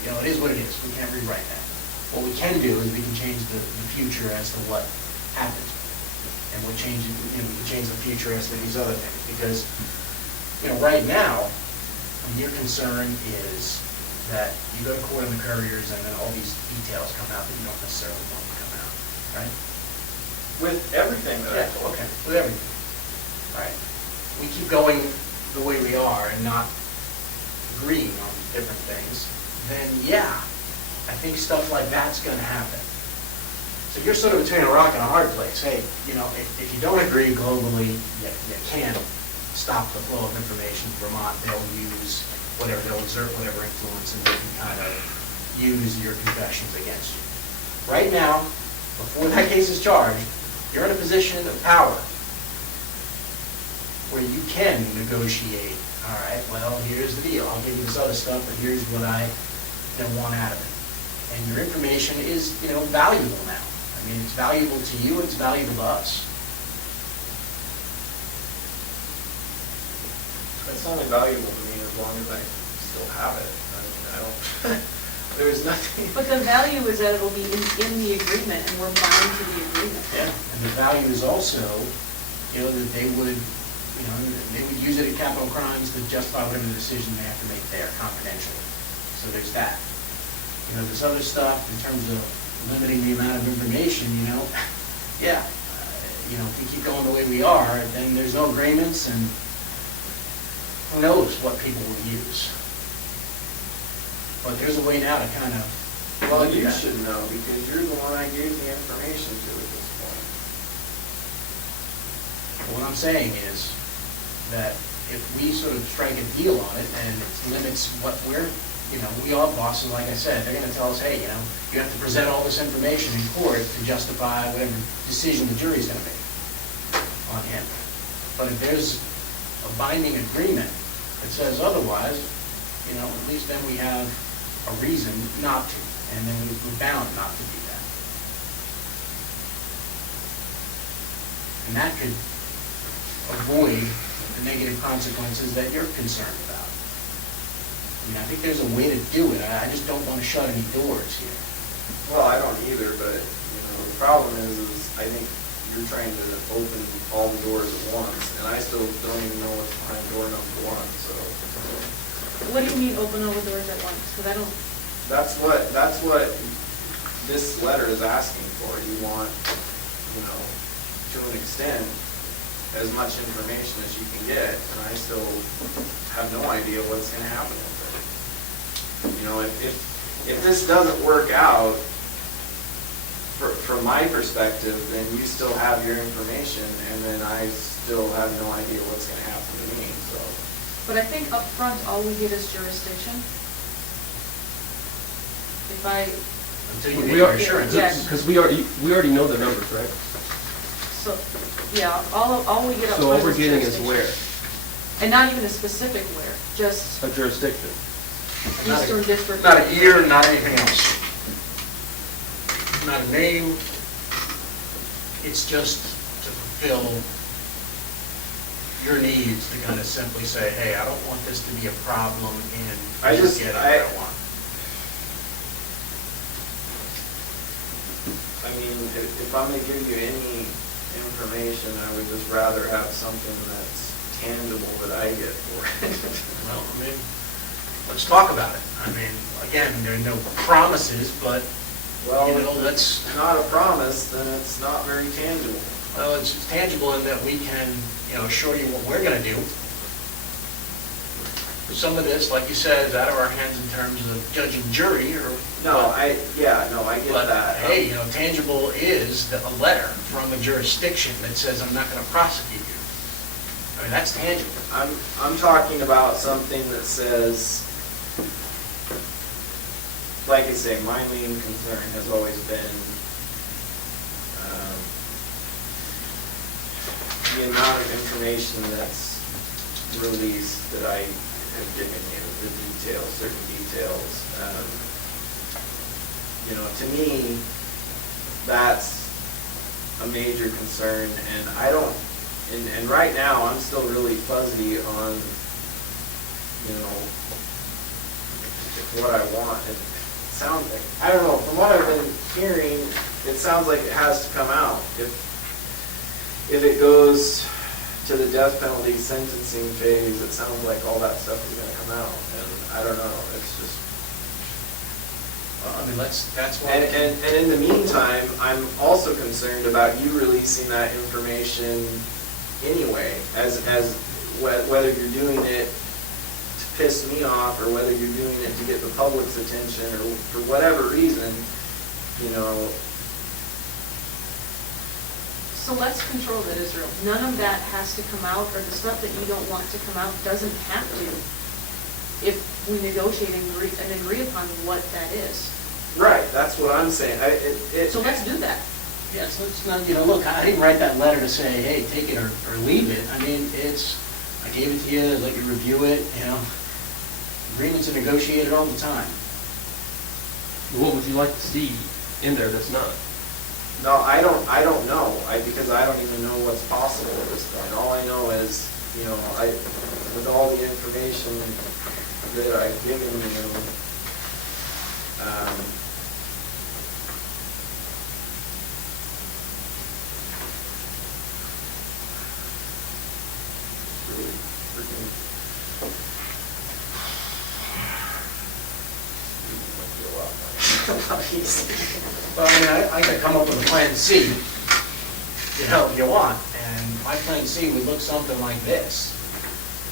it is what it is. We can't rewrite that. What we can do is we can change the future as to what happens. And we can change the future as to these other things. Because, right now, your concern is that you go to court on the couriers and then all these details come out that you don't necessarily want to come out, right? With everything that I told. Okay, with everything. Right. We keep going the way we are and not agreeing on different things, then I think stuff like that's going to happen. So you're sort of between a rock and a hard place. Hey, if you don't agree globally, you can't stop the flow of information. Vermont, they'll exert whatever influence, and they can kind of use your confessions against you. Right now, before that case is charged, you're in a position of power where you can negotiate. All right, well, here's the deal. I'll give you this other stuff, but here's what I want out of it. And your information is, valuable now. I mean, it's valuable to you, it's valuable to us. It's only valuable to me as long as I still have it. I mean, I don't, there's nothing. But the value is that it'll be in the agreement, and we're bound to the agreement. Yeah, and the value is also, that they would use it in capital crimes to justify whatever decision they have to make there confidentially. So there's that. This other stuff in terms of limiting the amount of information, if we keep going the way we are, then there's no agreements, and who knows what people will use. But there's a way now to kind of... Well, you should know, because you're the one I gave the information to at this point. What I'm saying is that if we sort of strike a deal on it and it limits what we're, we all bosses, like I said, they're going to tell us, hey, you have to present all this information in court to justify whatever decision the jury's going to make on him. But if there's a binding agreement that says otherwise, at least then we have a reason not to, and then we're bound not to do that. And that could avoid the negative consequences that you're concerned about. I think there's a way to do it. I just don't want to shut any doors here. Well, I don't either, but, the problem is I think you're trying to open all the doors at once, and I still don't even know what's behind door number one, so. What do you mean, open all the doors at once? Because I don't... That's what this letter is asking for. You want, to an extent, as much information as you can get, and I still have no idea what's going to happen with it. If this doesn't work out, from my perspective, then you still have your information, and then I still have no idea what's going to happen to me, so. But I think up front, all we get is jurisdiction. If I... Until you We get your are- assurance. Yeah. Because we already know the numbers, right? So, all we get up front is jurisdiction. So all we're getting is where? And not even a specific where, just A jurisdiction. Eastern District. Not a year, not anything else. Not a name. It's just to fulfill your needs, to kind of simply say, hey, I don't want this to be a problem, and I just- get what I want. I mean, if I'm going to give you any information, I would just rather have something that's tangible that I get for it. Well, let's talk about it. Again, there are no promises, but, Well, let's... it's not a promise, then it's not very tangible. Well, it's tangible in that we can, assure you what we're going to do. Some of this, like you said, is out of our hands in terms of judge and jury, or... I get But, that. hey, tangible is a letter from a jurisdiction that says, I'm not going to prosecute you. That's tangible. I'm talking about something that says, like I say, my main concern has always been the amount of information that's released that I have given you, the details, certain details. You know, to me, that's a major concern, and I don't, and right now, I'm still really fuzzy on, you know, what I want. It sounds like, I don't know, from what I've been hearing, it sounds like it has to come out. If it goes to the death penalty sentencing phase, it sounds like all that stuff is gonna come out, and I don't know, it's just. Well, I mean, that's why. And in the meantime, I'm also concerned about you releasing that information anyway, as whether you're doing it to piss me off or whether you're doing it to get the public's attention or for whatever reason, you know. So let's control that, Israel. None of that has to come out, or the stuff that you don't want to come out doesn't have to, if we negotiate and agree upon what that is. Right, that's what I'm saying. So let's do that. Yes, let's not, you know, look, I didn't write that letter to say, hey, take it or leave it. I mean, I gave it to you, let you review it, you know. Agreements are negotiated all the time. What would you like to see in there that's not? No, I don't know, because I don't even know what's possible at this point. All I know is, you know, with all the information that I've given you, it's really freaking. Well, I mean, I could come up with a plan C, you know, if you want, and my plan C would look something like this.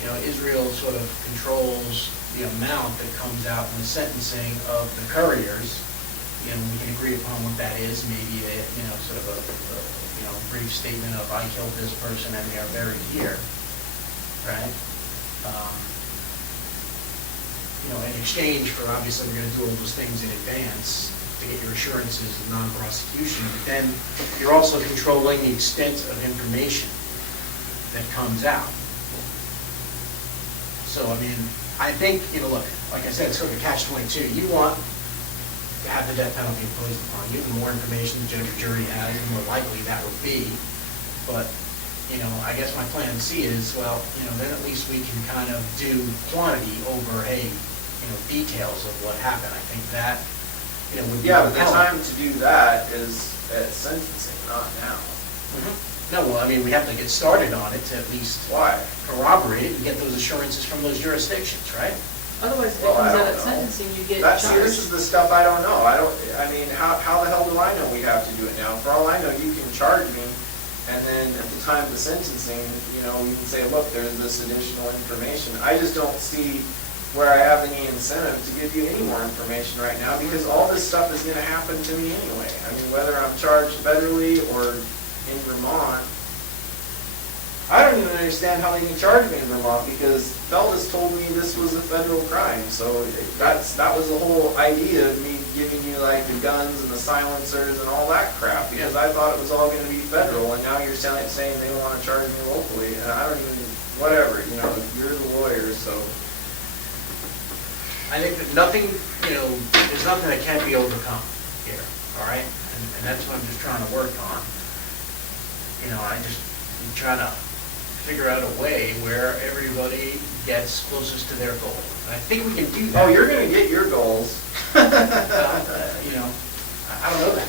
You know, Israel sort of controls the amount that comes out in the sentencing of the couriers. You know, we can agree upon what that is, maybe a, you know, sort of a you know, brief statement of I killed this person and they are buried here, right? You know, in exchange for, obviously, we're gonna do all those things in advance to get your assurances of non-prosecution, but then you're also controlling the extent of information that comes out. So, I mean, I think, you know, look, like I said, it's sort of a catch-22. You want to have the death penalty imposed upon you. The more information the judge or jury has, the more likely that would be. But, you know, I guess my plan C is, well, you know, then at least we can kind of do quantity over, hey, you know, details of what happened. I think that, you know, would be Yeah, but the compelling. time to do that is at sentencing, not now. No, well, I mean, we have to get started on it to at least Why? corroborate it and get those assurances from those jurisdictions, right? Otherwise, if it Well, I comes out don't at know. sentencing, you get That's, see, this is charged. the stuff I don't know. I mean, how the hell do I know we have to do it now? For all I know, you can charge me, and then at the time of the sentencing, you know, you can say, look, there's this additional information. I just don't see where I have any incentive to give you any more information right now, because all this stuff is gonna happen to me anyway. I mean, whether I'm charged federally or in Vermont, I don't even understand how they can charge me in Vermont, because Feltus told me this was a federal crime, so that was the whole idea of me giving you like the guns and the silencers and all that crap, because I thought it was all gonna be federal, and now you're saying they wanna charge me locally, and I don't even, whatever, you know, you're the lawyer, so. I think that nothing, you know, there's nothing that can't be overcome here, all right? And that's what I'm just trying to work on. You know, I'm trying to figure out a way where everybody gets closest to their goal. And I think we can do that. Oh, you're gonna get your goals. You know, I don't know that.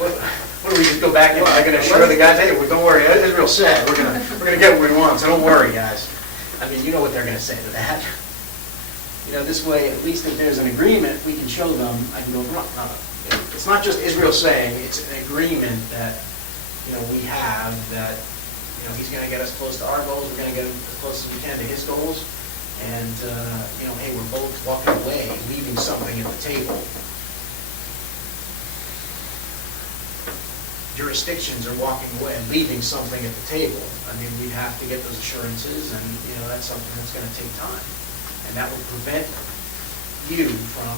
What do we just go back and I'm gonna assure the guys, hey, well, don't worry, Israel said, we're gonna get what we want, so don't worry, guys. I mean, you know what they're gonna say to that. You know, this way, at least if there's an agreement, we can show them, I can go, no, it's not just Israel saying, it's an agreement that, you know, we have that, you know, he's gonna get us close to our goals, we're gonna get him as close as we can to his goals, and, you know, hey, we're both walking away, leaving something at the table. Jurisdictions are walking away and leaving something at the table. I mean, we'd have to get those assurances, and, you know, that's something that's gonna take time. And that will prevent you from,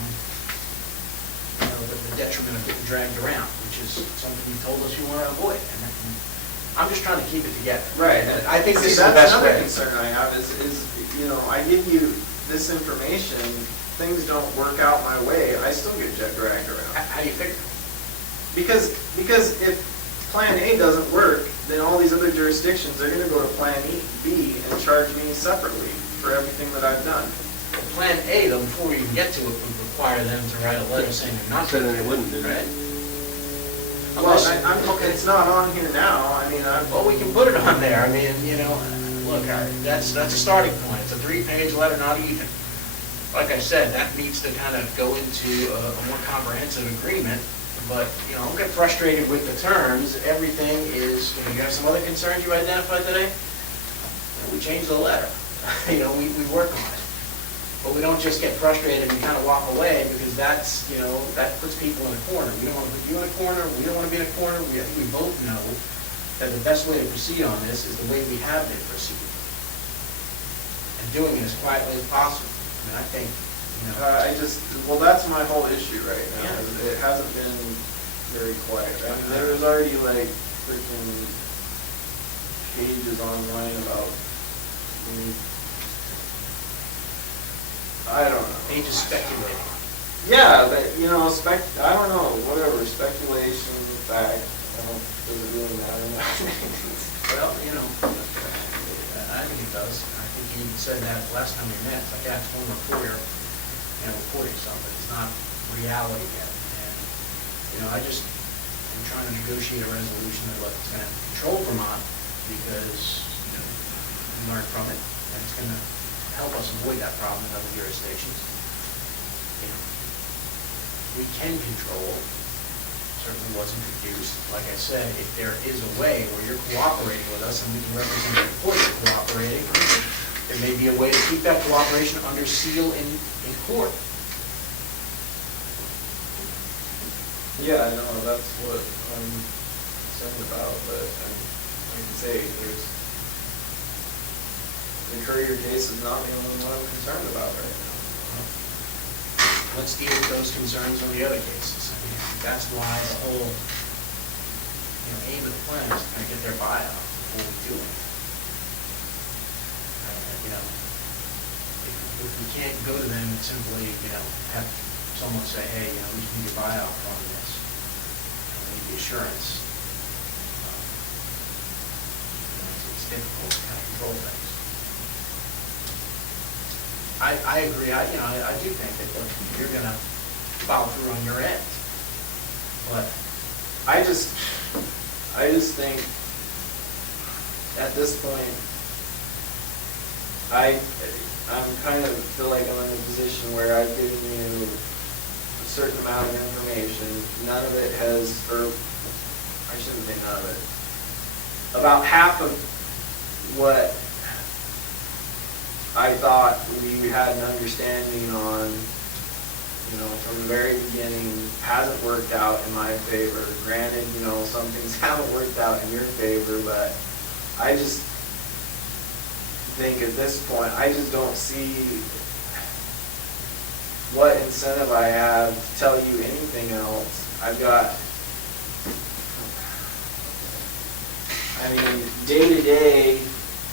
you know, the detriment of getting dragged around, which is something you told us you want to avoid. And I'm just trying to keep it together. Right. And I think this is See, the best That's another way. concern I have is, you know, I give you this information, things don't work out my way, I still get jet dragged around. How do you figure? Because if Plan A doesn't work, then all these other jurisdictions are gonna go to Plan B and charge me separately for everything that I've done. Plan A, though, before we even get to it, would require them to write a letter saying they're not. So then they wouldn't do Right? that. Well, Unless- it's not on here now, I mean, Well, we can put it on there, I mean, you know, look, that's a starting point, it's a 3-page letter, not even. Like I said, that needs to kind of go into a more comprehensive agreement, but, you know, don't get frustrated with the terms, everything is, you know, you have some other concerns you identified today? We changed the letter, you know, we work on it. But we don't just get frustrated and kind of walk away, because that's, you know, that puts people in a corner. We don't want to put you in a corner, we don't want to be in a corner, I think we both know that the best way to proceed on this is the way we have been proceeding. And doing it as quietly as possible. I mean, I think, you know, well, that's my whole issue right now, Yeah. is it hasn't been very quiet. I mean, there was already like freaking pages online about, I don't know. they just speculating. Yeah, but, you know, I don't know, whatever, speculation, fact, does it really matter? Well, you know, I think it does. I think you even said that last time we met, it's like, yeah, it's one reporter, you know, reporting something, it's not reality yet. And, you know, I'm trying to negotiate a resolution that's gonna control Vermont, because, you know, we learn from it, and it's gonna help us avoid that problem in other jurisdictions. You know, we can control, certainly was introduced. Like I said, if there is a way where you're cooperating with us and we can represent the court you're cooperating, there may be a way to keep that cooperation under seal in court. Yeah, I know, that's what I'm concerned about, but like I say, the Courier case is not the only one I'm concerned about right now. Let's deal with those concerns on the other cases. I mean, that's why the whole, you know, aim of the plan is to kind of get their buy-out before we do it. You know, if we can't go to them and simply, you know, have someone say, hey, you know, we just need your buy-out from this. We need the assurance. You know, it's difficult to kind of control things. I agree, I do think that, look, you're gonna follow through on your end. But I just think at this point, I'm kind of feel like I'm in a position where I've given you a certain amount of information. None of it has, or I shouldn't say none of it. About half of what I thought we had an understanding on, you know, from the very beginning, hasn't worked out in my favor. Granted, you know, some things haven't worked out in your favor, but I just think at this point, I just don't see what incentive I have to tell you anything else. I've got, I mean, day-to-day,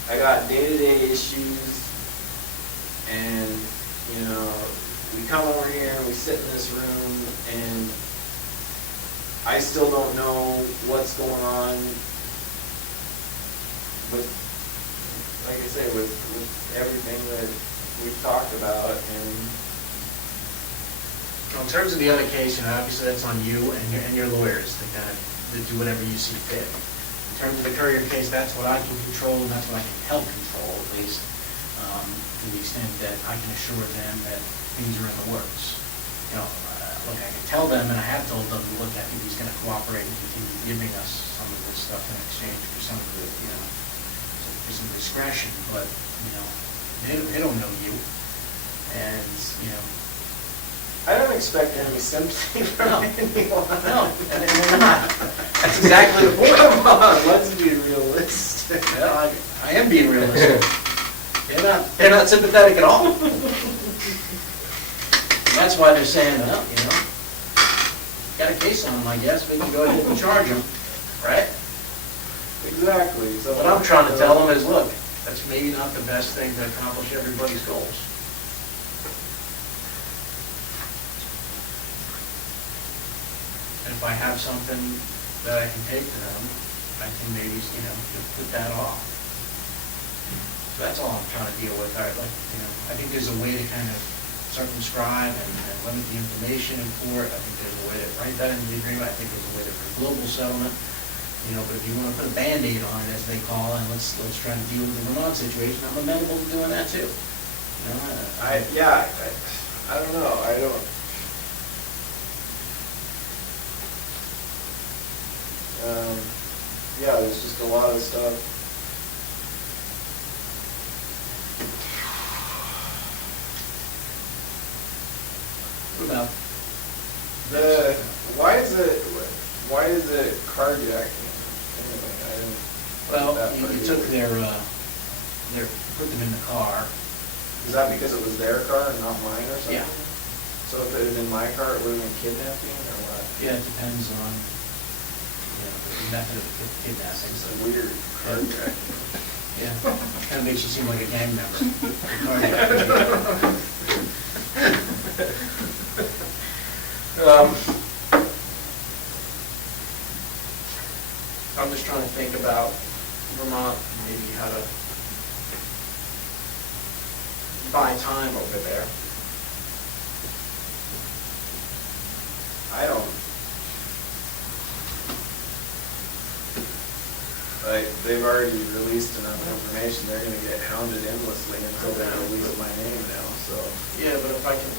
I got day-to-day issues, and, you know, we come over here and we sit in this room, and I still don't know what's going on with, like I say, with everything that we've talked about, and in terms of the other case, you know, obviously that's on you and your lawyers to kind of do whatever you see fit. In terms of the Courier case, that's what I can control, and that's what I can help control, at least, to the extent that I can assure them that things are in the works. You know, look, I can tell them, and I have told them, look, I think he's gonna cooperate and continue giving us some of this stuff in exchange for some of the, you know, for some discretion, but, you know, they don't know you, and, you know, I don't expect any sympathy from No. anyone. no, and they're not. That's exactly the point. Come on, let's be realistic. Well, I am being realistic. They're not sympathetic at all. And that's why they're saying, well, you know, got a case on them, I guess, we can go ahead and charge them, right? Exactly, so. What I'm trying to tell them is, look, that's maybe not the best thing to accomplish everybody's goals. And if I have something that I can take to them, I can maybe, just put that off. So that's all I'm trying to deal with. I think there's a way to kind of circumscribe and limit the information in court. I think there's a way to write that into the agreement. I think there's a way to, for global settlement. But if you want to put a Band-Aid on it, as they call it, and let's try to deal with the Vermont situation, I'm amenable to doing that too. I don't know, yeah, there's just a lot of stuff. What about Why is it carjacking? Anyway, I didn't. Well, that you part took either. put them in the car. Is that because it was their car and not mine or something? Yeah. So if it had been my car, it would have been kidnapping or what? Yeah, it depends on, the method of kidnapping. It's a weird carjacking. Yeah, kind of makes you seem like a gang member. The carjacking. I'm just trying to think about Vermont, maybe how to buy time over there. I don't. Like, they've already released enough information, they're gonna get hounded endlessly until they release my name now, so. Yeah, but if I can,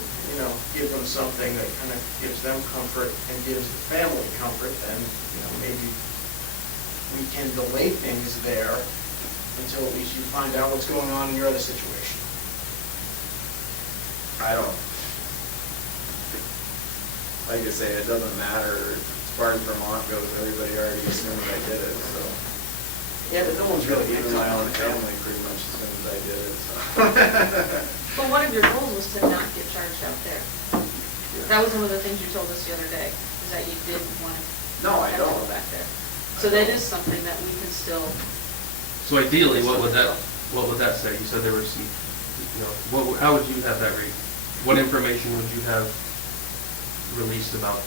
give them something that kind of gives them comfort and gives the family comfort, then, maybe we can delay things there until at least you find out what's going on in your other situation. I don't. Like I say, it doesn't matter, as far as Vermont goes, everybody already assumed I did it, so. Yeah, but no one's really Even getting my own on family pretty much assumes I did it, so. But one of your goals was to not get charged out there. That was one of the things you told us the other day, is that you didn't want to No, I have to go don't. back there. So that is something that we can still, So ideally, what would that say? You said there were some, how would you have that read? What information would you have released about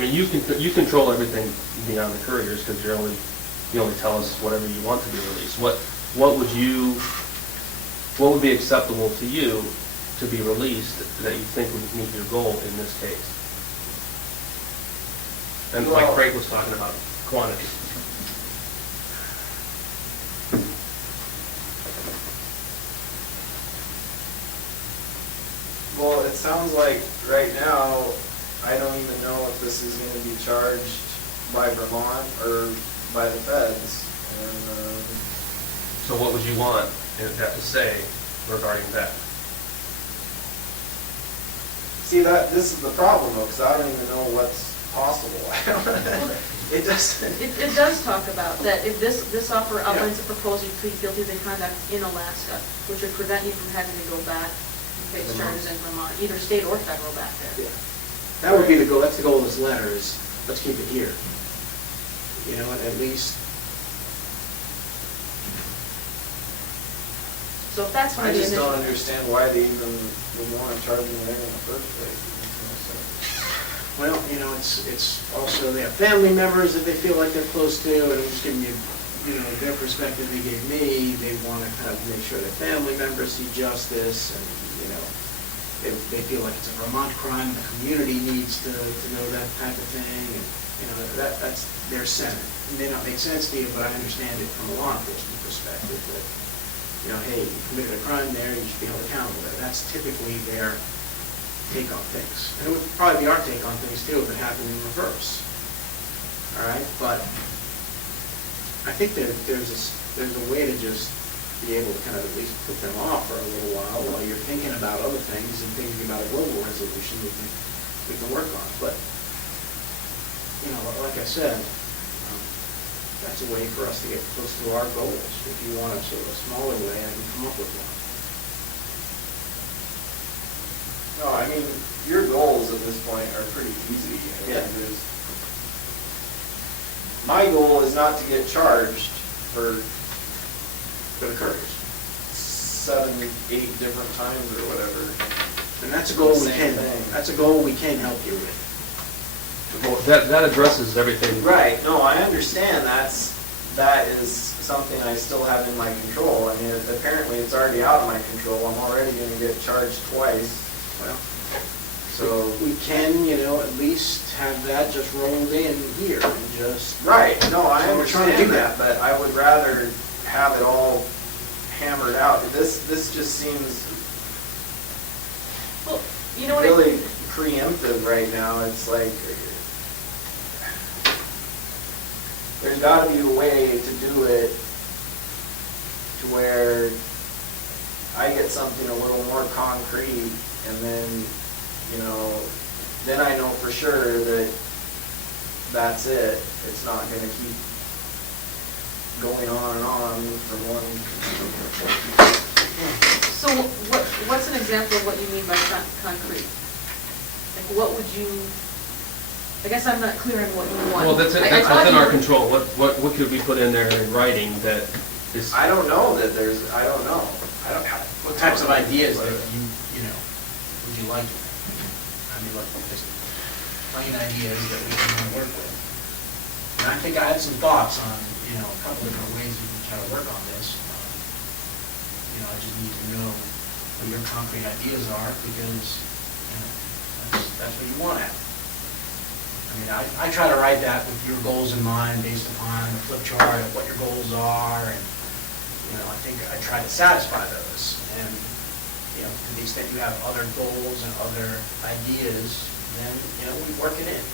you control everything beyond the couriers, because you only tell us whatever you want to be released. What would be acceptable to you to be released that you think would meet your goal in this case? And like Well- Craig was talking about, quantity. Well, it sounds like right now, I don't even know if this is gonna be charged by Vermont or by the feds. And, So what would you want that to say regarding that? see, this is the problem though, because I don't even know what's possible. It doesn't. it does talk about that if this offer outlines a proposal you plead guilty to conduct in Alaska, which would prevent you from having to go back and face charges in Vermont, either state or federal back there. Yeah. That would be the goal, that's the goal of this letter, is let's keep it here. At least. So if that's one I of the just initial. don't understand why they even would want to charge me there in the first place. It makes no sense. Well, it's also, they have family members that they feel like they're close to, and I'm just giving you, their perspective they gave me. They want to kind of make sure their family members see justice, and, they feel like it's a Vermont crime, the community needs to know that type of thing, and, that's their sentiment. It may not make sense to you, but I understand it from a law enforcement perspective, that, hey, you committed a crime there, you should be held accountable there. That's typically their take on things. And it would probably be our take on things too if it happened in reverse. All right, but I think that there's a way to just be able to kind of at least put them off for a little while you're thinking about other things and thinking about a global resolution we can work on. But like I said, that's a way for us to get close to our goals. If you want a sort of a smaller way, I can come up with one. No, I mean, your goals at this point are pretty easy. Yeah. My goal is not to get charged, for That occurs. 7, 8 different times or whatever. And that's a goal we Same can, thing. that's a goal we can help you with. Well, that addresses everything. Right, no, I understand, that is something I still have in my control. I mean, apparently it's already out of my control, I'm already gonna get charged twice, Well, so. we can, at least have that just rolled in here and just. Right, no, I So we're trying to do understand that, but I would rather have it all hammered out. This just seems Well, you know what? really preemptive right now. It's like, there's gotta be a way to do it to where I get something a little more concrete, and then, then I know for sure that that's it. It's not gonna keep going on and on from one. So what's an example of what you mean by concrete? Like, what would you, I guess I'm not clear on what you want. Well, that's I thought within you our were- control. What could we put in there in writing that is? I don't know that there's, I don't know. I don't. What types of ideas that would you like? I mean, look, just plain ideas that we can work with. And I think I had some thoughts on, a couple different ways we can try to work on this. I just need to know what your concrete ideas are, because, that's what you want at. I mean, I try to write that with your goals in mind, based upon the flip chart of what your goals are, and, I think I try to satisfy those. And, to the extent you have other goals and other ideas, then, we work it in.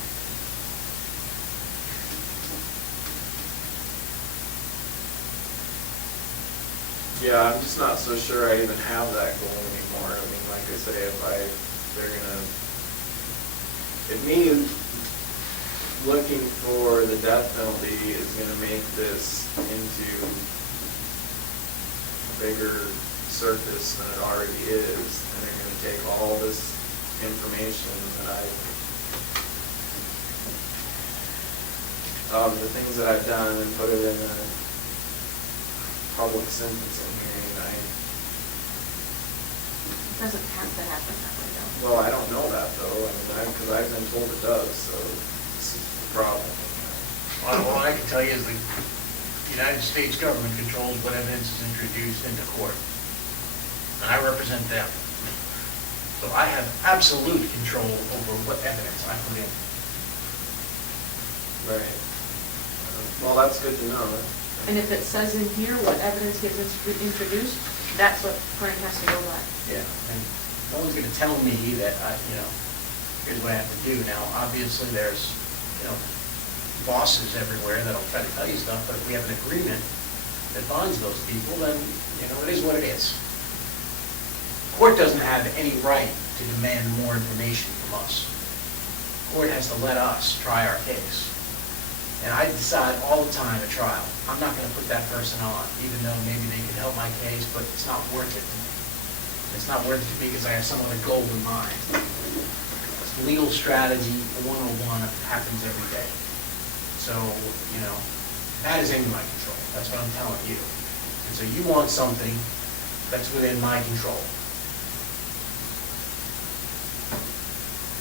Yeah, I'm just not so sure I even have that goal anymore. I mean, like I say, if me looking for the death penalty is gonna make this into a bigger circus than it already is, and they're gonna take all this information that the things that I've done and put it in a public sentencing hearing, It doesn't have to happen that way, though. well, I don't know that though, because I've been told it does, so this is the problem. Well, all I can tell you is the United States government controls what evidence is introduced into court. And I represent them. So I have absolute control over what evidence I put in. Right. Well, that's good to know. And if it says in here what evidence gets introduced, that's what Frank has to go by. Yeah. And no one's gonna tell me that here's what I have to do. Now, obviously, there's, bosses everywhere that'll try to tell you stuff, but if we have an agreement that binds those people, then, it is what it is. Court doesn't have any right to demand more information from us. Court has to let us try our case. And I decide all the time at trial, I'm not gonna put that person on, even though maybe they could help my case, but it's not worth it to me. It's not worth it to me because I have some other goal in mind. Legal strategy 101 happens every day. So, that is in my control. That's what I'm telling you. And so you want something that's within my control.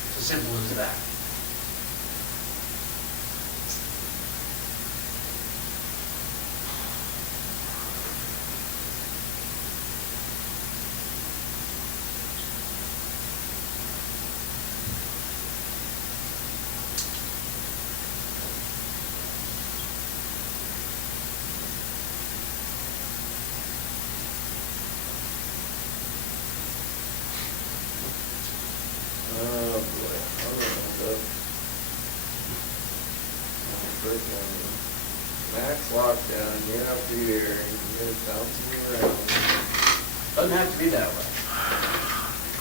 It's as simple as that. Oh, boy. Freaking max lockdown, year after year, and you're bouncing around. Doesn't have to be that way.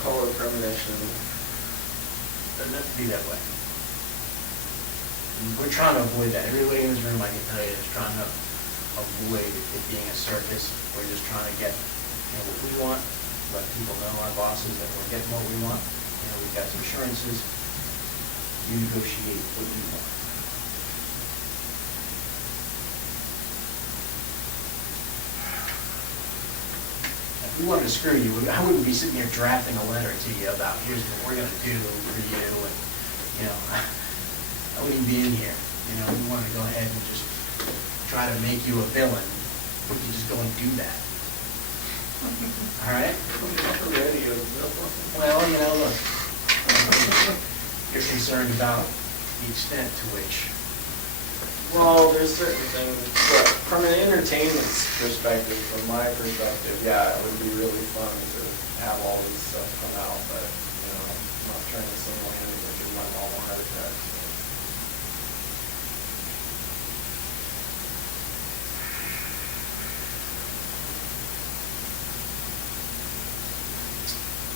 Call it premonition. Doesn't have to be that way. We're trying to avoid that. Everybody in this room, I can tell you, is trying to avoid it being a circus. We're just trying to get, what we want, let people know, our bosses, that we're getting what we want. We've got some assurances. You negotiate what you want. If we wanted to screw you, I wouldn't be sitting here drafting a letter to you about, here's what we're gonna do for you, and, you know, I wouldn't even be in here. You know, we wanted to go ahead and just try to make you a villain, we could just go and do that. All right? Well, you know, look, you're concerned about the extent to which. Well, there's certain things, but from an entertainment perspective, from my perspective, yeah, it would be really fun to have all this stuff come out, but, you know, I'm not trying to single handedly give my mom a heart attack. So.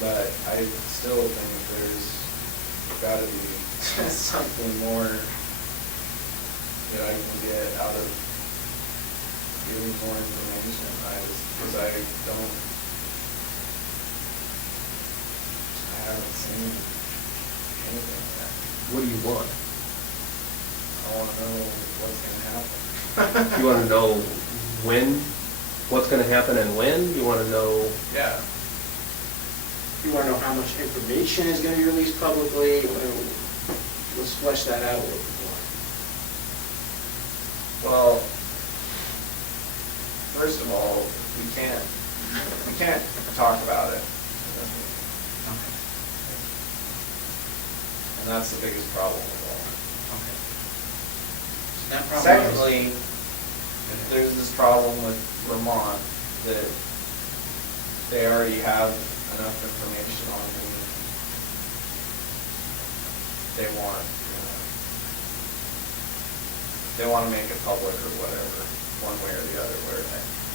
But I still think there's gotta be something more that I can get out of getting more information. Because I haven't seen anything yet. What do you want? I wanna know what's gonna happen. You want to know when, what's going to happen and when? You want to know, Yeah. You want to know how much information is going to be released publicly? Let's flesh that out a little bit more. Well, first of all, we can't talk about it. Okay. And that's the biggest problem of all. Okay. So that problem is- Secondly, there's this problem with Vermont that they already have enough information on who they want. They want to make it public or whatever, one way or the other.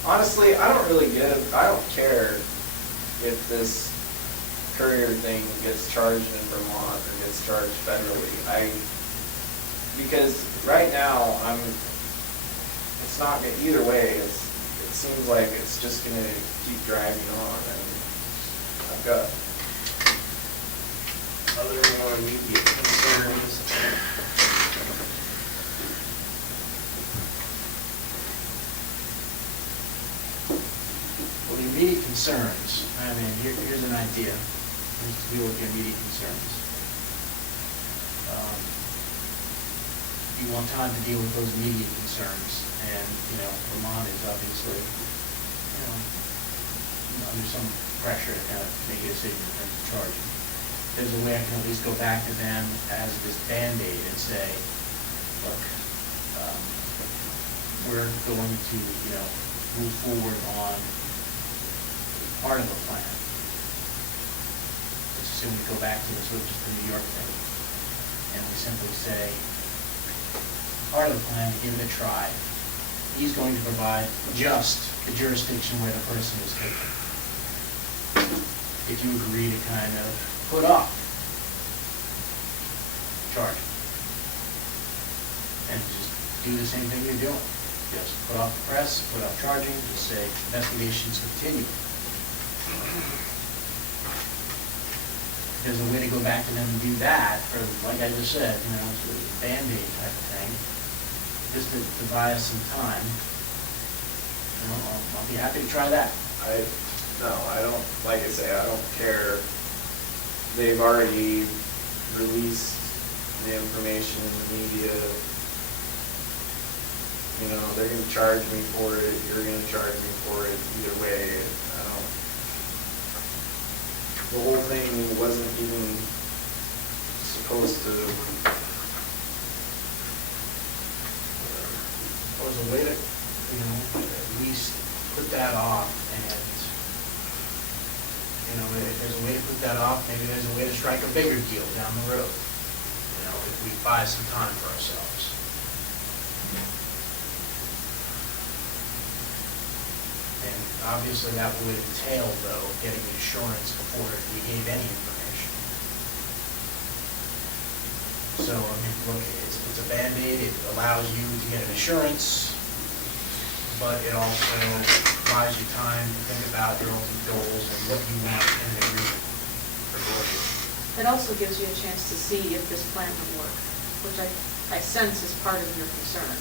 Honestly, I don't really get it. I don't care if this courier thing gets charged in Vermont or gets charged federally. Because right now, it's not, either way, it seems like it's just gonna keep dragging on, and I've got other more immediate concerns. Well, the immediate concerns, I mean, here's an idea. Here's to deal with the immediate concerns. You want time to deal with those immediate concerns, and, you know, Vermont is obviously, you know, under some pressure to kind of make a decision in terms of charging. There's a way I can at least go back to them as this Band-Aid and say, look, we're going to, you know, move forward on part of the plan. Let's assume we go back to this, which is the New York thing, and we simply say, part of the plan, to give it a try. He's going to provide just the jurisdiction where the person is taken. If you agree to kind of put off charging, and just do the same thing you're doing. Just put off the press, put off charging, just say investigations continue. There's a way to go back to them and do that, for, like I just said, you know, sort of a Band-Aid type of thing, just to buy us some time. You know, I'll be happy to try that. I don't, like I say, I don't care. They've already released the information in the media. You know, they're gonna charge me for it, you're gonna charge me for it, either way, the whole thing wasn't even supposed to. There was a way to, you know, at least put that off, and, you know, if there's a way to put that off, maybe there's a way to strike a bigger deal down the road, you know, if we buy some time for ourselves. And obviously that would entail, though, getting insurance before we gave any information. So, I mean, look, it's a Band-Aid, it allows you to get an insurance, but it also buys you time to think about your ultimate goals and what you want in the agreement for Georgia. It also gives you a chance to see if this plan would work, which I sense is part of your concern.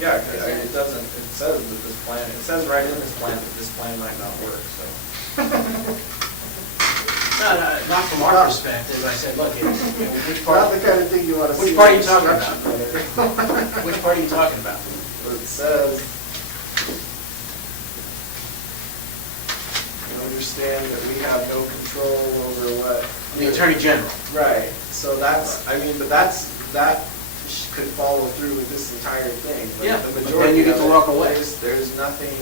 Yeah, 'cause it doesn't, it says that this plan, it says right in this plan that this plan might not work, so. Not from our perspective. I said, look, which part, Not the kind of thing you want to see. which part are you in talking construction about? plan. Which part are you talking about? Where it says, you understand that we have no control over what. The Attorney General. Right, so that's, I mean, but that could follow through with this entire thing. But Yeah, the but then majority you get of to it, walk away. There's nothing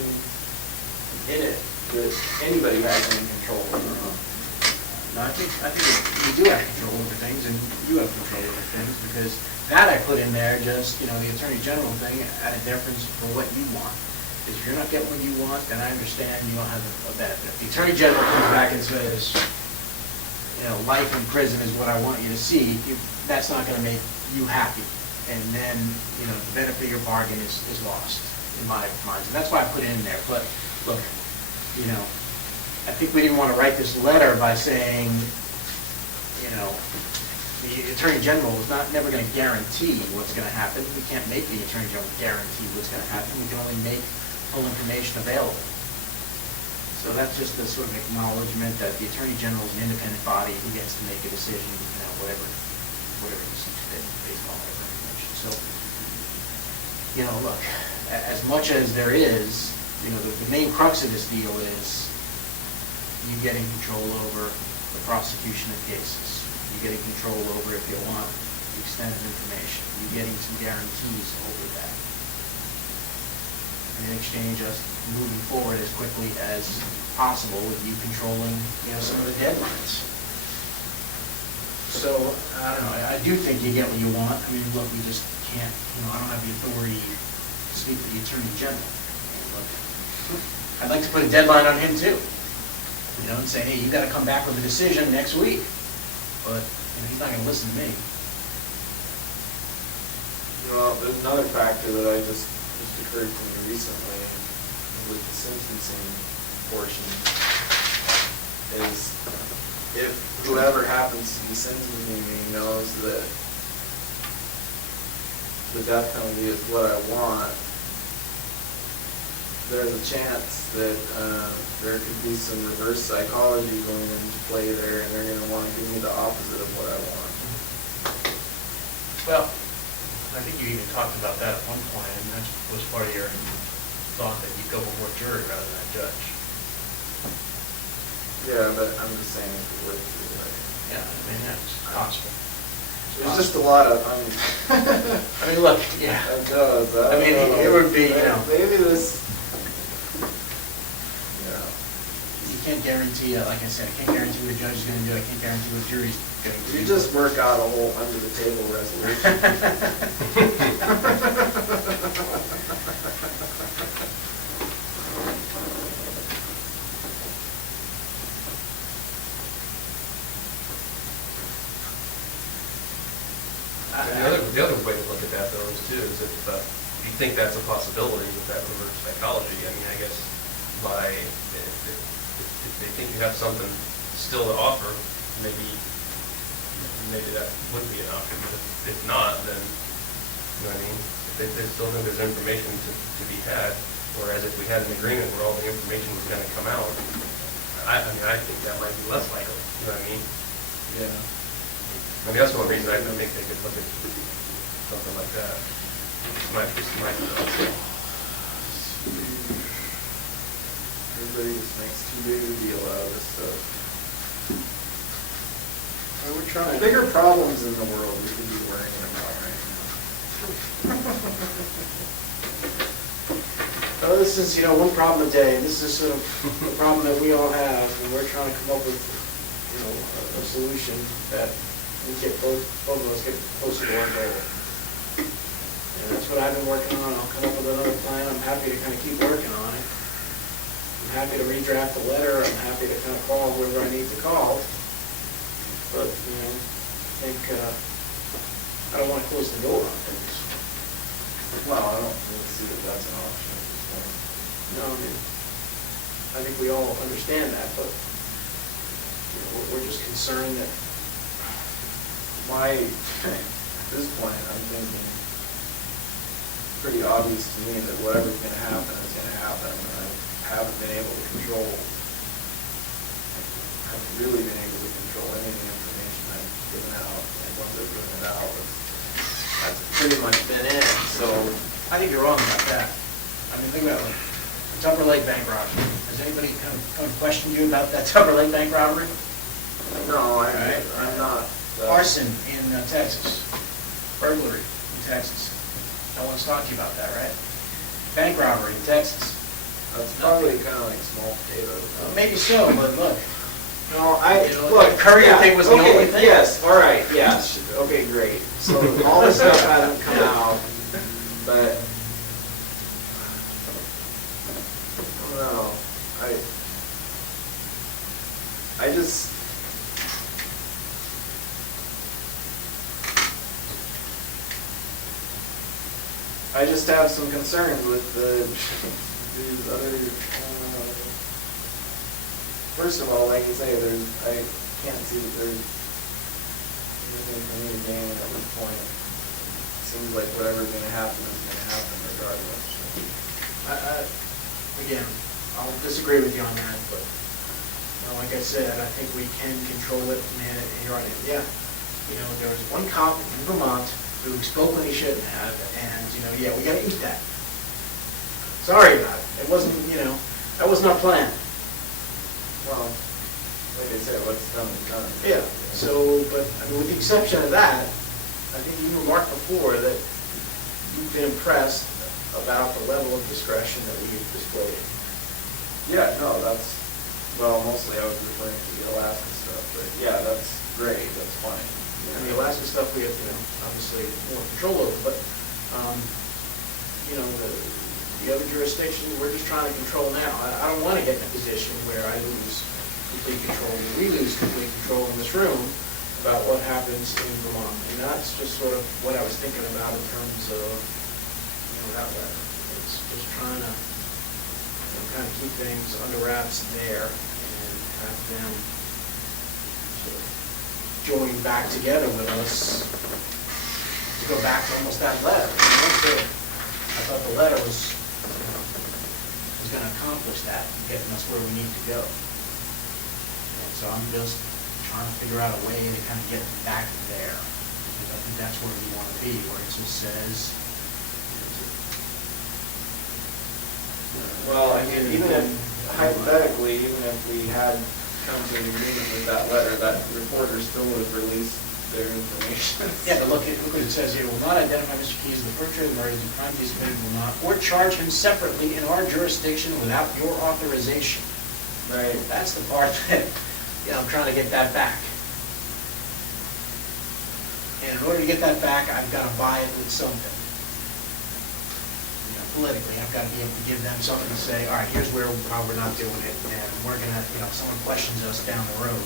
in it that anybody has any control over. No, I think you do have control over things, and you have control over things, because that I put in there, just, the Attorney General thing, at a difference for what you want. If you're not getting what you want, then I understand you don't have a benefit. The Attorney General comes back and says, life in prison is what I want you to see, that's not gonna make you happy. And then, the benefit of your bargain is lost, in my mind. And that's why I put it in there. But, look, I think we didn't want to write this letter by saying, the Attorney General is never going to guarantee what's going to happen. We can't make the Attorney General guarantee what's going to happen. We can only make full information available. So that's just a sort of acknowledgement that the Attorney General is an independent body who gets to make a decision, whatever he sees fit based on whatever information. So, look, as much as there is, the main crux of this deal is you getting control over the prosecution of cases. You getting control over, if you want, the extent of information. You getting some guarantees over that. And in exchange, us moving forward as quickly as possible with you controlling, some of the deadlines. So, I don't know, I do think you get what you want. I mean, look, we just can't, I don't have the authority to speak to the Attorney General. Look, I'd like to put a deadline on him too. And say, hey, you gotta come back with a decision next week. But, he's not gonna listen to me. Well, there's another factor that just occurred to me recently with the sentencing portion is if whoever happens to be sentencing me knows that the death penalty is what I want, there's a chance that there could be some reverse psychology going into play there, and they're going to want to give me the opposite of what I want. Well, I think you even talked about that at one point, and that was part of your thought that you'd go before a jury rather than a judge. Yeah, but I'm just saying if it works either way. Yeah, I mean, that's possible. There's just a lot of, I mean, look, yeah. That does. I mean, it would be, Maybe this, you can't guarantee, like I said, I can't guarantee what a judge is gonna do, I can't guarantee what a jury's gonna do. you just work out a whole under-the-table resolution. The other way to look at that though is too, is if you think that's a possibility with that reverse psychology, I mean, I guess if they think you have something still to offer, maybe that would be an option, but if not, then, you know what I mean? If they still think there's information to be had, whereas if we had an agreement where all the information was gonna come out, I think that might be less likely, you know what I mean? Yeah. I mean, that's one reason I think they could look at something like that. Might Everybody just makes too big a deal out of this stuff. We're trying. Bigger problems in the world we could be worrying about right now. Oh, this is, one problem a day, and this is sort of the problem that we all have, and we're trying to come up with, a solution that we get both of us get closer to our goal. And that's what I've been working on. I'll come up with another plan. I'm happy to kind of keep working on it. I'm happy to redraft the letter. I'm happy to kind of call whoever I need to call. But, I think, I don't want to close the door on things. Well, I don't really see that that's an option at this point. No, I mean, I think we all understand that, but, we're just concerned that At this point, I'm thinking, it's pretty obvious to me that whatever's gonna happen is gonna happen, and I haven't been able to control haven't really been able to control any of the information I've given out, and once I've given it out, that's pretty much been it, so. I think you're wrong about that. I mean, think about it, the Tupper Lake bank robbery. Has anybody come and questioned you about that Tupper Lake bank robbery? No, Alright. I'm not. Arson in Texas, burglary in Texas. No one's talked to you about that, right? Bank robbery in Texas. That's probably kind of like small potatoes. Maybe so, but look, No, You know, the Courier thing was the only thing. Yes, all right, yes, okay, great. So all the stuff hasn't come out, but I don't know. I just. I just have some concerns with these other. First of all, like you say, I can't see that there's anything for me to gain at this point. Seems like whatever's gonna happen is gonna happen regardless. Again, I'll disagree with you on that, but, like I said, I think we can control it, man, and you're right, yeah. There was one cop in Vermont who spoke when he shouldn't have, and, yeah, we gotta eat that. Sorry about it, it wasn't, that wasn't our plan. Well, like I said, what's done is done. Yeah, so, but, with the exception of that, I think you remarked before that you've been impressed about the level of discretion that we've displayed. Yeah, no, mostly I was referring to the Alaska stuff, but yeah, that's great, that's fine. And the Alaska stuff we have, obviously more control over, but, the other jurisdictions, we're just trying to control now. I don't want to get in a position where I lose complete control, or we lose complete control in this room about what happens in Vermont. And that's just sort of what I was thinking about in terms of, that letter. It's just trying to, kind of keep things under wraps there and have them sort of join back together with us to go back to almost that letter. I thought the letter was going to accomplish that, getting us where we need to go. And so I'm just trying to figure out a way to kind of get back there, because I think that's where we want to be, where it just says. Well, I mean, even if, hypothetically, even if we had come to an agreement with that letter, that reporter still would have released their information. Yeah, but look what it says here, will not identify Mr. Keys as the perpetrator of the murders and crime he's committed, will not, or charge him separately in our jurisdiction without your authorization. Right. That's the part that, I'm trying to get that back. And in order to get that back, I've got to buy it with something. Politically, I've got to be able to give them something to say, all right, here's why we're not doing it, and we're going to, if someone questions us down the road,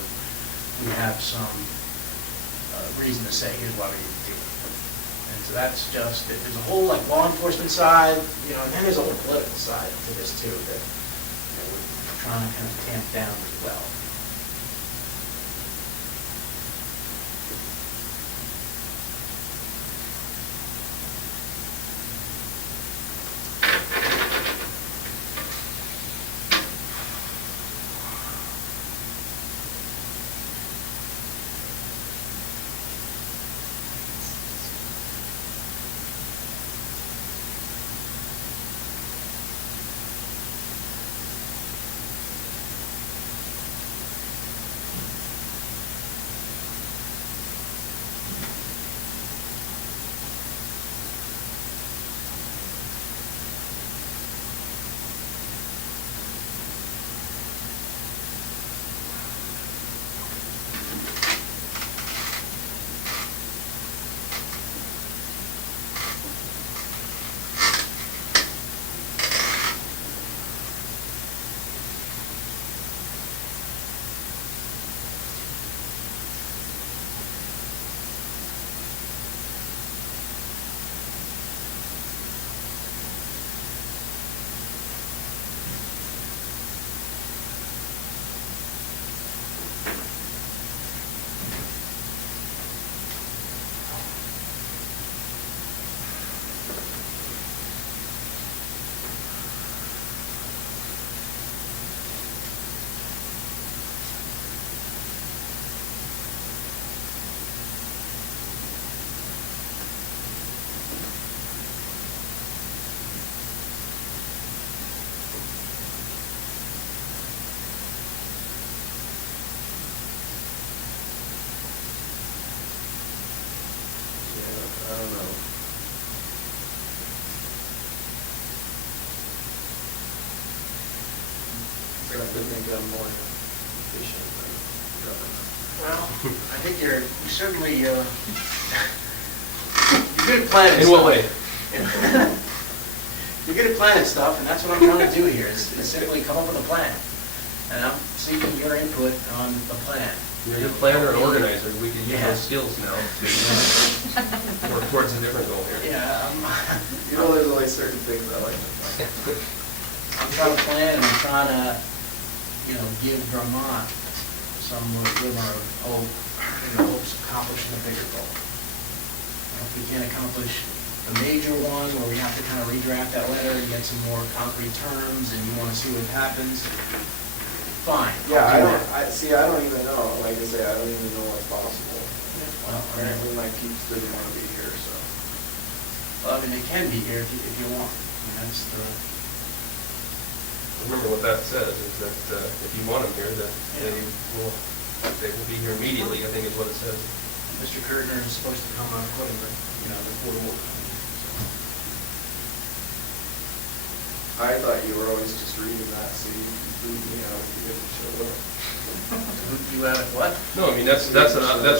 we have some reason to say, here's why we need to do it. And so that's just, there's a whole law enforcement side, and then there's a whole political side to this too, that we're trying to kind of tamp down as well. I don't know. I think I'm more efficient than government. Well, I think you're certainly, you're good at planning. In what way? You're good at planning stuff, and that's what I'm trying to do here, is simply come up with a plan. And I'm seeking your input on the plan. You're a good planner and organizer, we can use Yeah. those skills now to work towards a different goal here. Yeah, You know, there's only certain things I like to plan. I'm trying to plan, and I'm trying to, give Vermont some glimmer of hope, hopes of accomplishing a bigger goal. If we can't accomplish the major one, where we have to kind of redraft that letter and get some more concrete terms, and you want to see what happens, fine. I'll Yeah, I do don't, that. I don't even know, like I say, I don't even know what's possible. Well, Apparently my peeps didn't want to be here, so. Well, I mean, they can be here if you want. That's the, Remember what that says, is that if you want them here, that they will be here immediately, I think is what it says. Mr. Kurtner is supposed to come on according to, the court order. I thought you were always just reading that, so you boot me out if you didn't show up. You have what? No, I mean, that's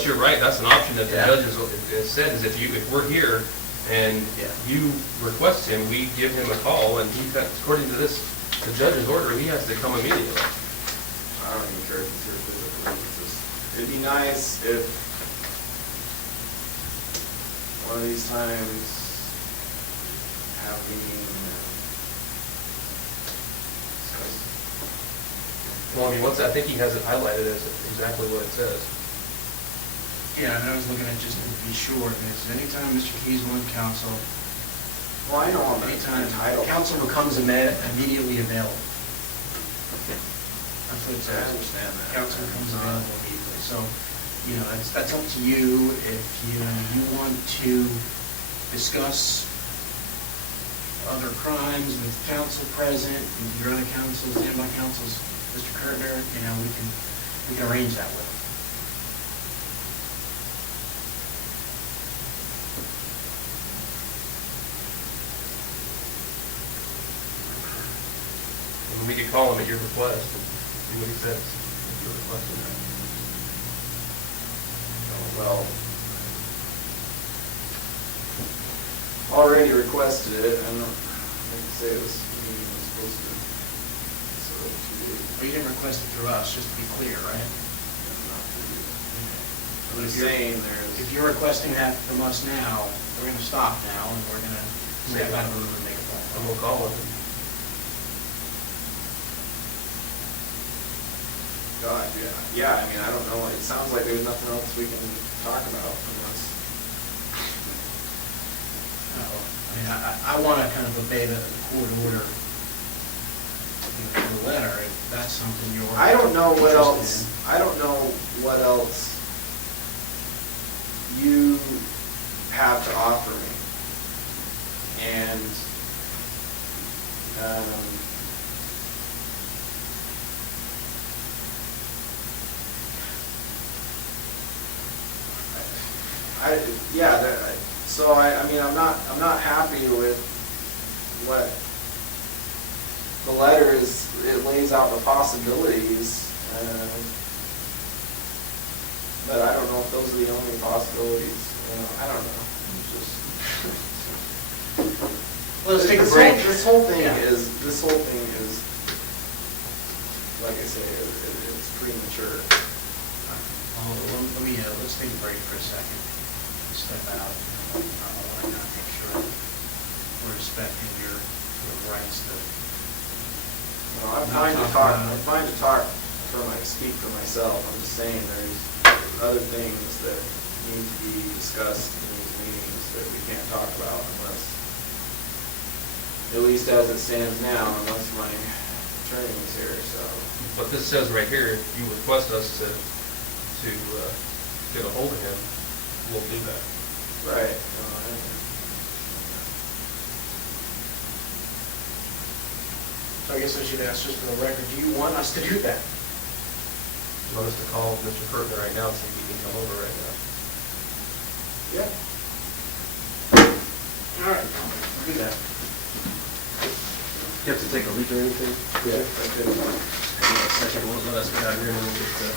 your right, that's an option that the Yeah. judge has said, is if we're here and Yeah. you request him, we give him a call, and according to the judge's order, he has to come immediately. I don't even care if it's here physically, it's just, it'd be nice if one of these times have meeting and discuss. Well, I mean, I think he has it highlighted as exactly what it says. Yeah, and I was looking at just to be sure, because anytime Mr. Keys on council, Well, I know I'm anytime entitled. council becomes immediately available. That's what it I says. understand that. Council becomes available immediately. So, that's up to you. If you want to discuss other crimes with council present, with your other councils, standby councils, Mr. Kurtner, we can arrange that with him. And we could call him at your request and see what he says, if you're requesting that. Well, already requested it, and like I say, this meeting was supposed to, so 2 days. But you didn't request it through us, just to be clear, right? Not for you. But I'm if you're- saying there's. If you're requesting that from us now, we're gonna stop now, and we're gonna step out of the room and make a phone And call. we'll call him. God, yeah, I mean, I don't know, it sounds like there's nothing else we can talk about unless. I wanna kind of obey the court order, the letter, if that's something you're. I don't know what else, interested in. I don't know what else you have to offer me. And, so I mean, I'm not happy with what the letter is. It lays out the possibilities, but I don't know if those are the only possibilities. I don't know. It's just. Well, let's take a This break. This whole thing Yeah. is, like I say, it's premature. Let's take a break for a second. Step out. I want to make sure we're respecting your rights to. I'm Not fine to talking talk, about- I'm fine to talk speak for myself. I'm just saying there's other things that need to be discussed in these meetings that we can't talk about unless, at least as it stands now, unless my attorney was here, so. But this says right here, if you request us to get a hold of him, we'll do that. Right. So I guess I should ask just for the record, do you want us to do that? You want us to call Mr. Kurtner right now and see if he can come over right now? Yeah. All right, I'll do that. You have to take a leak or anything? Yeah. Okay. Hang on a second, we'll let us get out here and then we'll get the.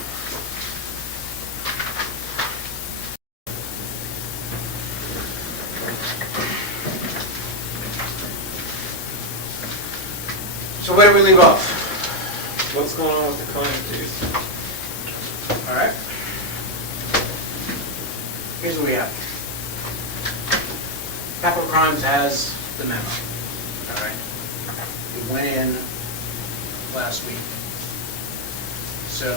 So where do we leave off? What's going on with the connectivity? All right. Here's what we have. Capital Crimes has the memo. All right. It went in last week. So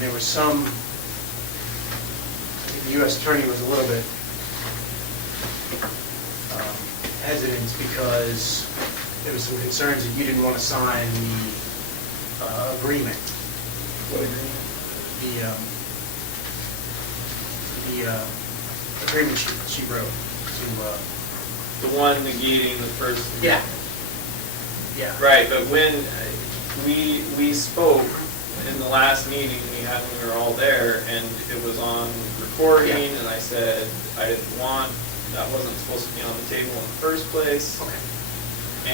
there was some, I think the U.S. Attorney was a little bit hesitant because there was some concerns that you didn't want to sign the agreement. What agreement? The agreement she wrote to, The one negating the first. yeah. Right, but when we spoke in the last meeting we had when we were all there, and it was on recording, Yeah. and I said I didn't want, that wasn't supposed to be on the table in the first place. Okay.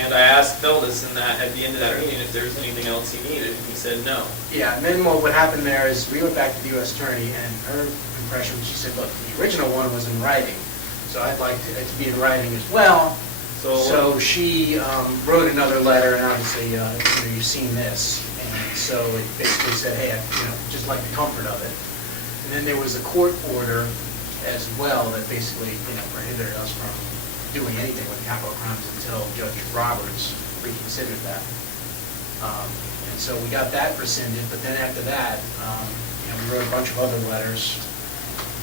And I asked Feldis in that, at the end of that meeting, if there was anything else he needed, and he said no. Yeah, and then what happened there is we went back to the U.S. Attorney, and her impression, she said, look, the original one was in writing, so I'd like it to be in writing as well. So she wrote another letter, and obviously, you've seen this, and so it basically said, hey, just like the comfort of it. And then there was a court order as well that basically, prohibited us from doing anything with capital crimes until Judge Roberts reconsidered that. And so we got that rescinded, but then after that, we wrote a bunch of other letters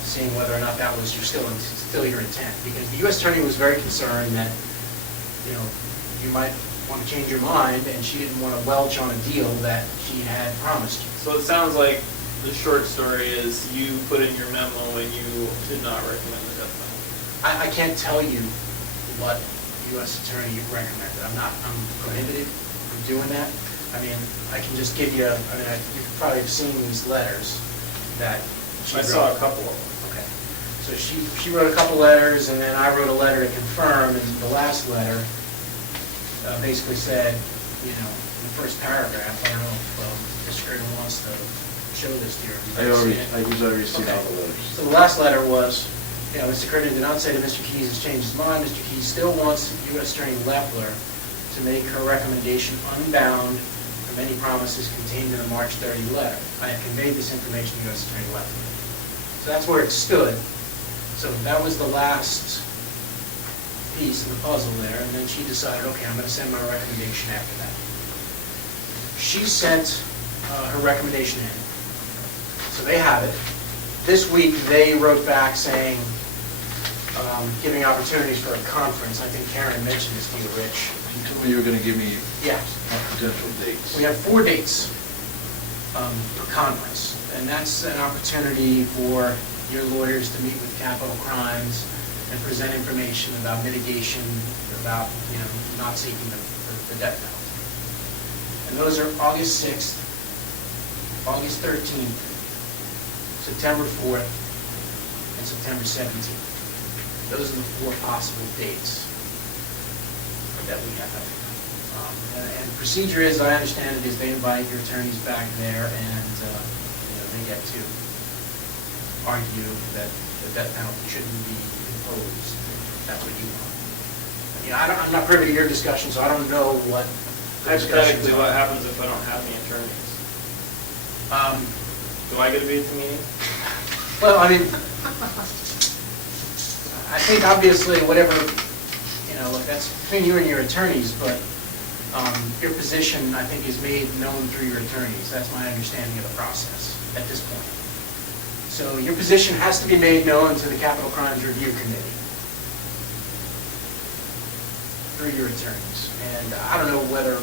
seeing whether or not that was still your intent. Because the U.S. Attorney was very concerned that, you might want to change your mind, and she didn't want to welch on a deal that she had promised you. So it sounds like the short story is you put in your memo and you did not recommend the death penalty. I can't tell you what the U.S. Attorney recommended. I'm prohibited from doing that. I mean, I can just give you, you could probably have seen these letters that she I wrote. saw a couple of them. Okay. So she wrote a couple letters, and then I wrote a letter to confirm, and the last letter basically said, in the first paragraph, I don't know if Mr. Curtin wants to show this to you. I've already seen all the letters. So the last letter was, Mr. Curtin did not say that Mr. Keys has changed his mind. Mr. Keys still wants U.S. Attorney Leffler to make her recommendation unbound from any promises contained in the March 30 letter. I have conveyed this information to U.S. Attorney Leffler. So that's where it stood. So that was the last piece of the puzzle there, and then she decided, okay, I'm going to send my recommendation after that. She sent her recommendation in. So they have it. This week, they wrote back saying, giving opportunities for a conference. I think Karen mentioned this to you, Rich. You told me you were going to give me Yeah. potential dates. We have 4 dates for conference, and that's an opportunity for your lawyers to meet with capital crimes and present information about mitigation, about, not seeking the death penalty. And those are August 6th, August 13th, September 4th, and September 17th. Those are the 4 possible dates that we have. And the procedure is, I understand it, is they invite your attorneys back there, and they get to argue that the death penalty shouldn't be imposed. That's what you want. I'm not privy to your discussion, so I don't know what the discussions Hypothetically, what are. happens if I don't have any attorneys? Do I get to be at the meeting? Well, I think obviously whatever, look, that's between you and your attorneys, but your position, I think, is made known through your attorneys. That's my understanding of the process at this point. So your position has to be made known to the Capital Crimes Review Committee through your attorneys. And I don't know whether,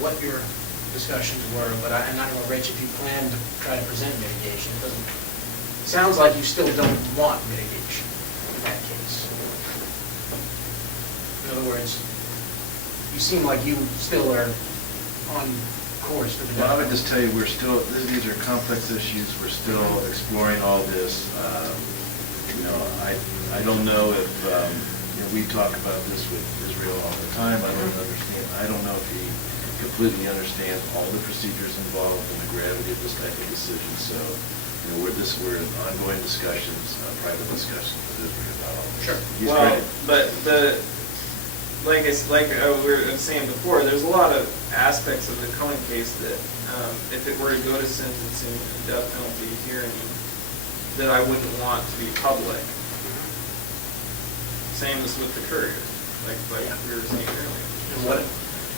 what your discussions were, but I don't know, Rich, if you plan to try to present mitigation. It sounds like you still don't want mitigation in that case. In other words, you seem like you still are on course for the Well, I death would just tell you, these are complex issues. We're still exploring all this. I don't know if, and we talk about this with Israel all the time, I don't understand, I don't know if he completely understands all the procedures involved and the gravity of this type of decision, so, we're in ongoing discussions, private discussions with Israel about all this. Sure. He's Well, ready. but we were saying before, there's a lot of aspects of the Cohen case that, if it were to go to sentencing and death penalty hearing, that I wouldn't want to be public. Same as with the Courier, like we were saying earlier. And what,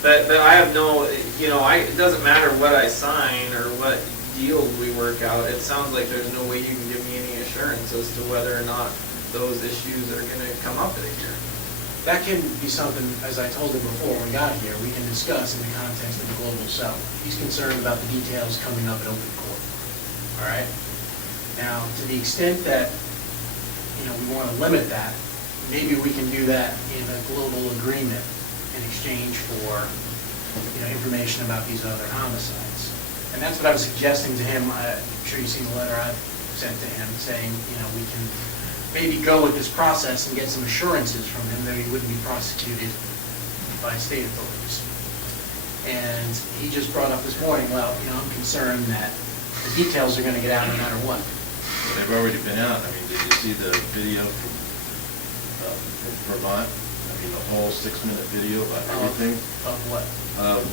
But I have no, it doesn't matter what I sign or what deal we work out. It sounds like there's no way you can give me any assurance as to whether or not those issues are gonna come up at a hearing. that can be something, as I told him before when we got here, we can discuss in the context of a global settlement. He's concerned about the details coming up at open court, all right? Now, to the extent that, we want to limit that, maybe we can do that in a global agreement in exchange for, information about these other homicides. And that's what I was suggesting to him. I'm sure you've seen the letter I sent to him saying, we can maybe go with this process and get some assurances from him that he wouldn't be prosecuted by state authorities. And he just brought up this morning, well, I'm concerned that the details are going to get out no matter what. They've already been out. I mean, did you see the video from Vermont? I mean, the whole 6-minute video about everything, Of what?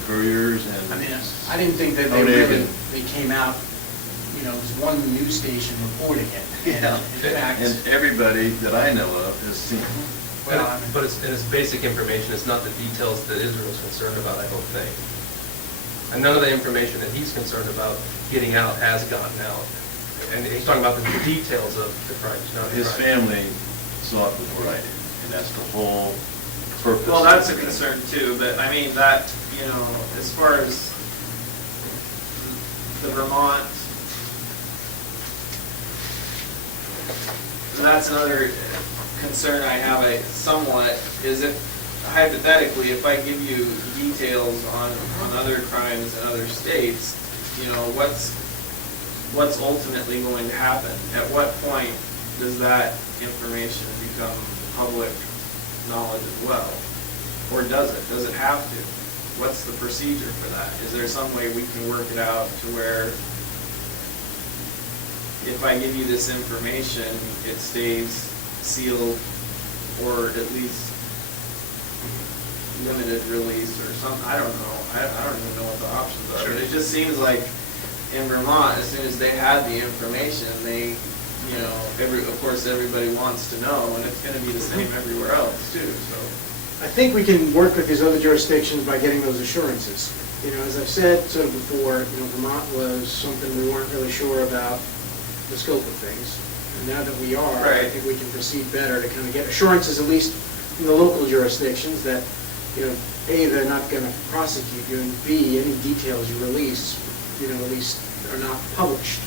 couriers and. I mean, I didn't think that they Koenig really, and- they came out, it was one news station reporting it. And Yeah, in fact, and everybody that I know of has seen it. well, I mean, But it's basic information, it's not the details that Israel's concerned about, I don't think. And none of the information that he's concerned about getting out has gotten out. And he's talking about the details of the crimes, not the His crime. family saw it before I did, and that's the whole purpose. Well, that's a of it. concern too, but I mean, that, as far as the Vermont, that's another concern I have, somewhat, is if hypothetically, if I give you details on other crimes in other states, what's ultimately going to happen? At what point does that information become public knowledge as well? Or does it? Does it have to? What's the procedure for that? Is there some way we can work it out to where if I give you this information, it stays sealed or at least limited release or something? I don't know. I don't even know what the options are. But it just seems like in Vermont, as soon as they had the information, they, of course, everybody wants to know, and it's gonna be the same everywhere else too, so. I think we can work with these other jurisdictions by getting those assurances. As I've said sort of before, Vermont was something we weren't really sure about the scope of things. And now that we are, I Right. think we can proceed better to kind of get assurances, at least from the local jurisdictions, that, A, they're not going to prosecute you, and B, any details you release, at least are not published.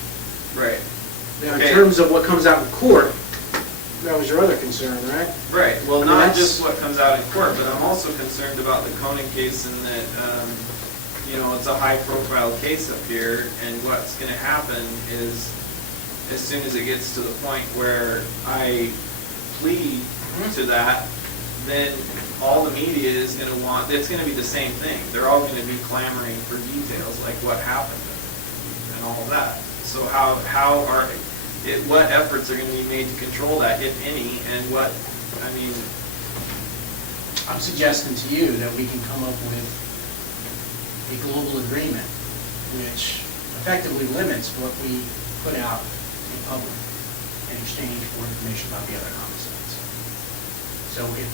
Right. Now, in Okay. terms of what comes out in court, that was your other concern, right? Right, well, I mean, not that's- just what comes out in court, but I'm also concerned about the Koenig case in that, it's a high-profile case up here, and what's gonna happen is, as soon as it gets to the point where I plead to that, then all the media is gonna want, it's gonna be the same thing. They're all gonna be clamoring for details, like what happened and all of that. So what efforts are gonna be made to control that, if any, and I'm suggesting to you that we can come up with a global agreement which effectively limits what we put out in public in exchange for information about the other homicides. So if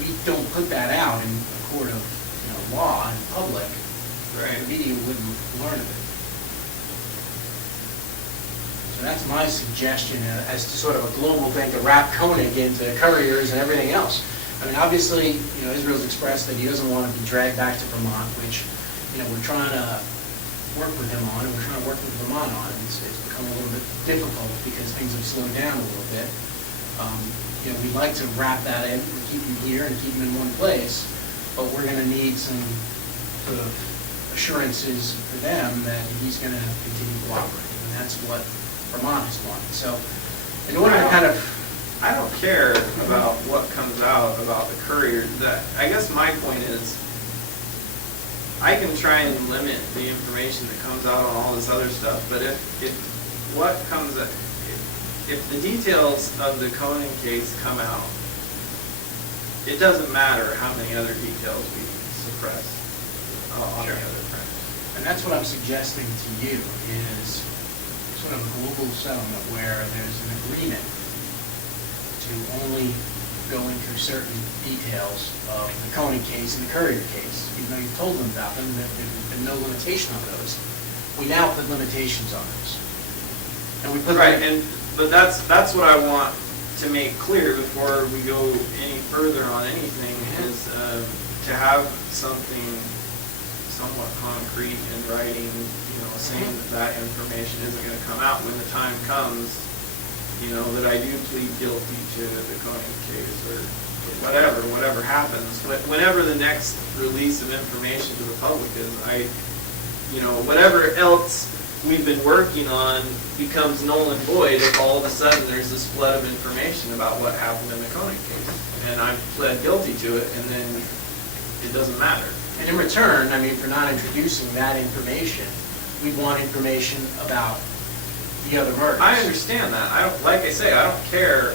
we don't put that out in a court of law in public, right. the media wouldn't learn of it. So that's my suggestion as to sort of a global thing to wrap Koenig into couriers and everything else. I mean, obviously, Israel's expressed that he doesn't want to be dragged back to Vermont, which, we're trying to work with him on, and we're trying to work with Vermont on. It's become a little bit difficult because things have slowed down a little bit. We'd like to wrap that in, and keep him here and keep him in one place, but we're going to need some sort of assurances for them that he's going to continue cooperating, and that's what Vermont has wanted. So in order to kind of I don't care about what comes out about the courier. I guess my point is, I can try and limit the information that comes out on all this other stuff, but if the details of the Koenig case come out, it doesn't matter how many other details we suppress on the Sure. other crimes. And that's what I'm suggesting to you, is sort of a global settlement where there's an agreement to only go into certain details of the Koenig case and the Courier case, even though you've told them about them, that there's been no limitation on those. We now put limitations on those. And we put. Right, but that's what I want to make clear before we go any further on anything, is to have something somewhat concrete in writing, saying that information isn't gonna come out when the time comes, that I do plead guilty to the Koenig case, or whatever happens. But whenever the next release of information to the public is, whatever else we've been working on becomes null and void if all of a sudden there's this flood of information about what happened in the Koenig case. And I've pled guilty to it, and then it doesn't matter. And in return, for not introducing that information, we want information about the other murders. I understand that. Like I say, I don't care.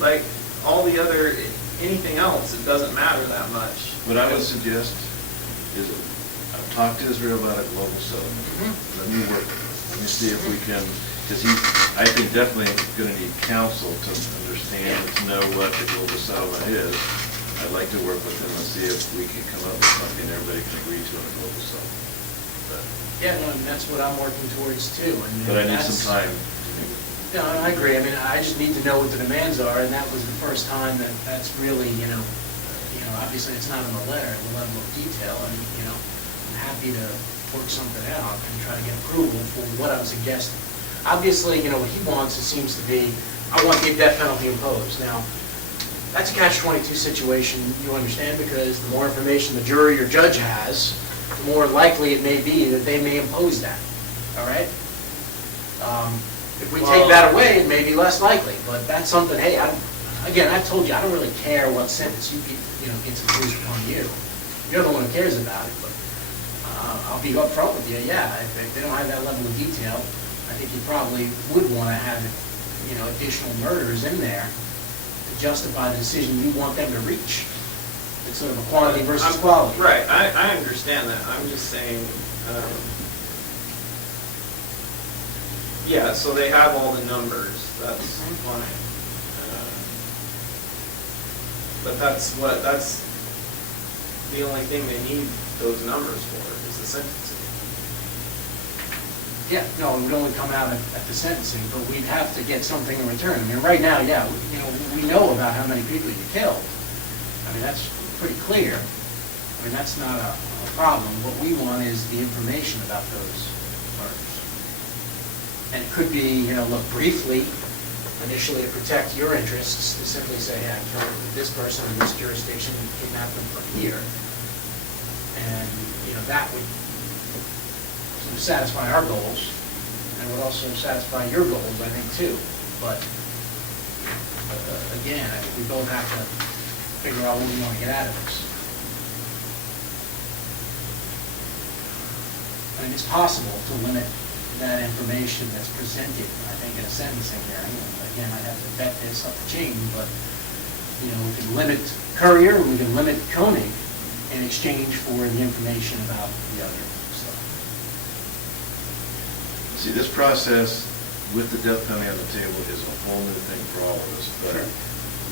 Like all the other, anything else, it doesn't matter that much. What I would suggest is, I've talked to Israel about a global settlement. Let me work, let me see if we can, because I think definitely going to need counsel to understand and to know what the global settlement is. I'd like to work with him and see if we can come up with something everybody can agree to in a global settlement. Yeah, no, and that's what I'm working towards too. But I need some time. No, I agree. I just need to know what the demands are, and that was the first time that's really, obviously it's not in the letter, the level of detail, and, I'm happy to work something out and try to get approval for what I'm suggesting. Obviously, what he wants, it seems to be, I want the death penalty imposed. Now, that's a catch-22 situation, you understand, because the more information the jury or judge has, the more likely it may be that they may impose that, all right? If we take that away, it may be less likely, but that's something, hey, I've told you, I don't really care what sentence gets imposed upon you. You're the one who cares about it, but I'll be upfront with you, if they don't have that level of detail, I think you probably would want to have, additional murders in there to justify the decision you want them to reach. It's sort of a quantity versus quality. Right, I understand that. I'm just saying, so they have all the numbers, that's fine. But that's the only thing they need those numbers for, is the sentencing. Yeah, no, it would only come out at the sentencing, but we'd have to get something in return. Right now, we know about how many people you killed. That's pretty clear. That's not a problem. What we want is the information about those murders. And it could be, look, briefly, initially to protect your interests, to simply say, hey, I killed this person in this jurisdiction and kidnapped them from here. And, that would sort of satisfy our goals, and would also satisfy your goals, I think, too. But, again, I think we both have to figure out what we want to get out of this. It's possible to limit that information that's presented, I think, in a sentencing hearing. Again, I'd have to vet this up the chain, but, we can limit Courier, we can limit Koenig in exchange for the information about the other stuff. See, this process with the death penalty on the table is a whole new thing for all of us, but Sure.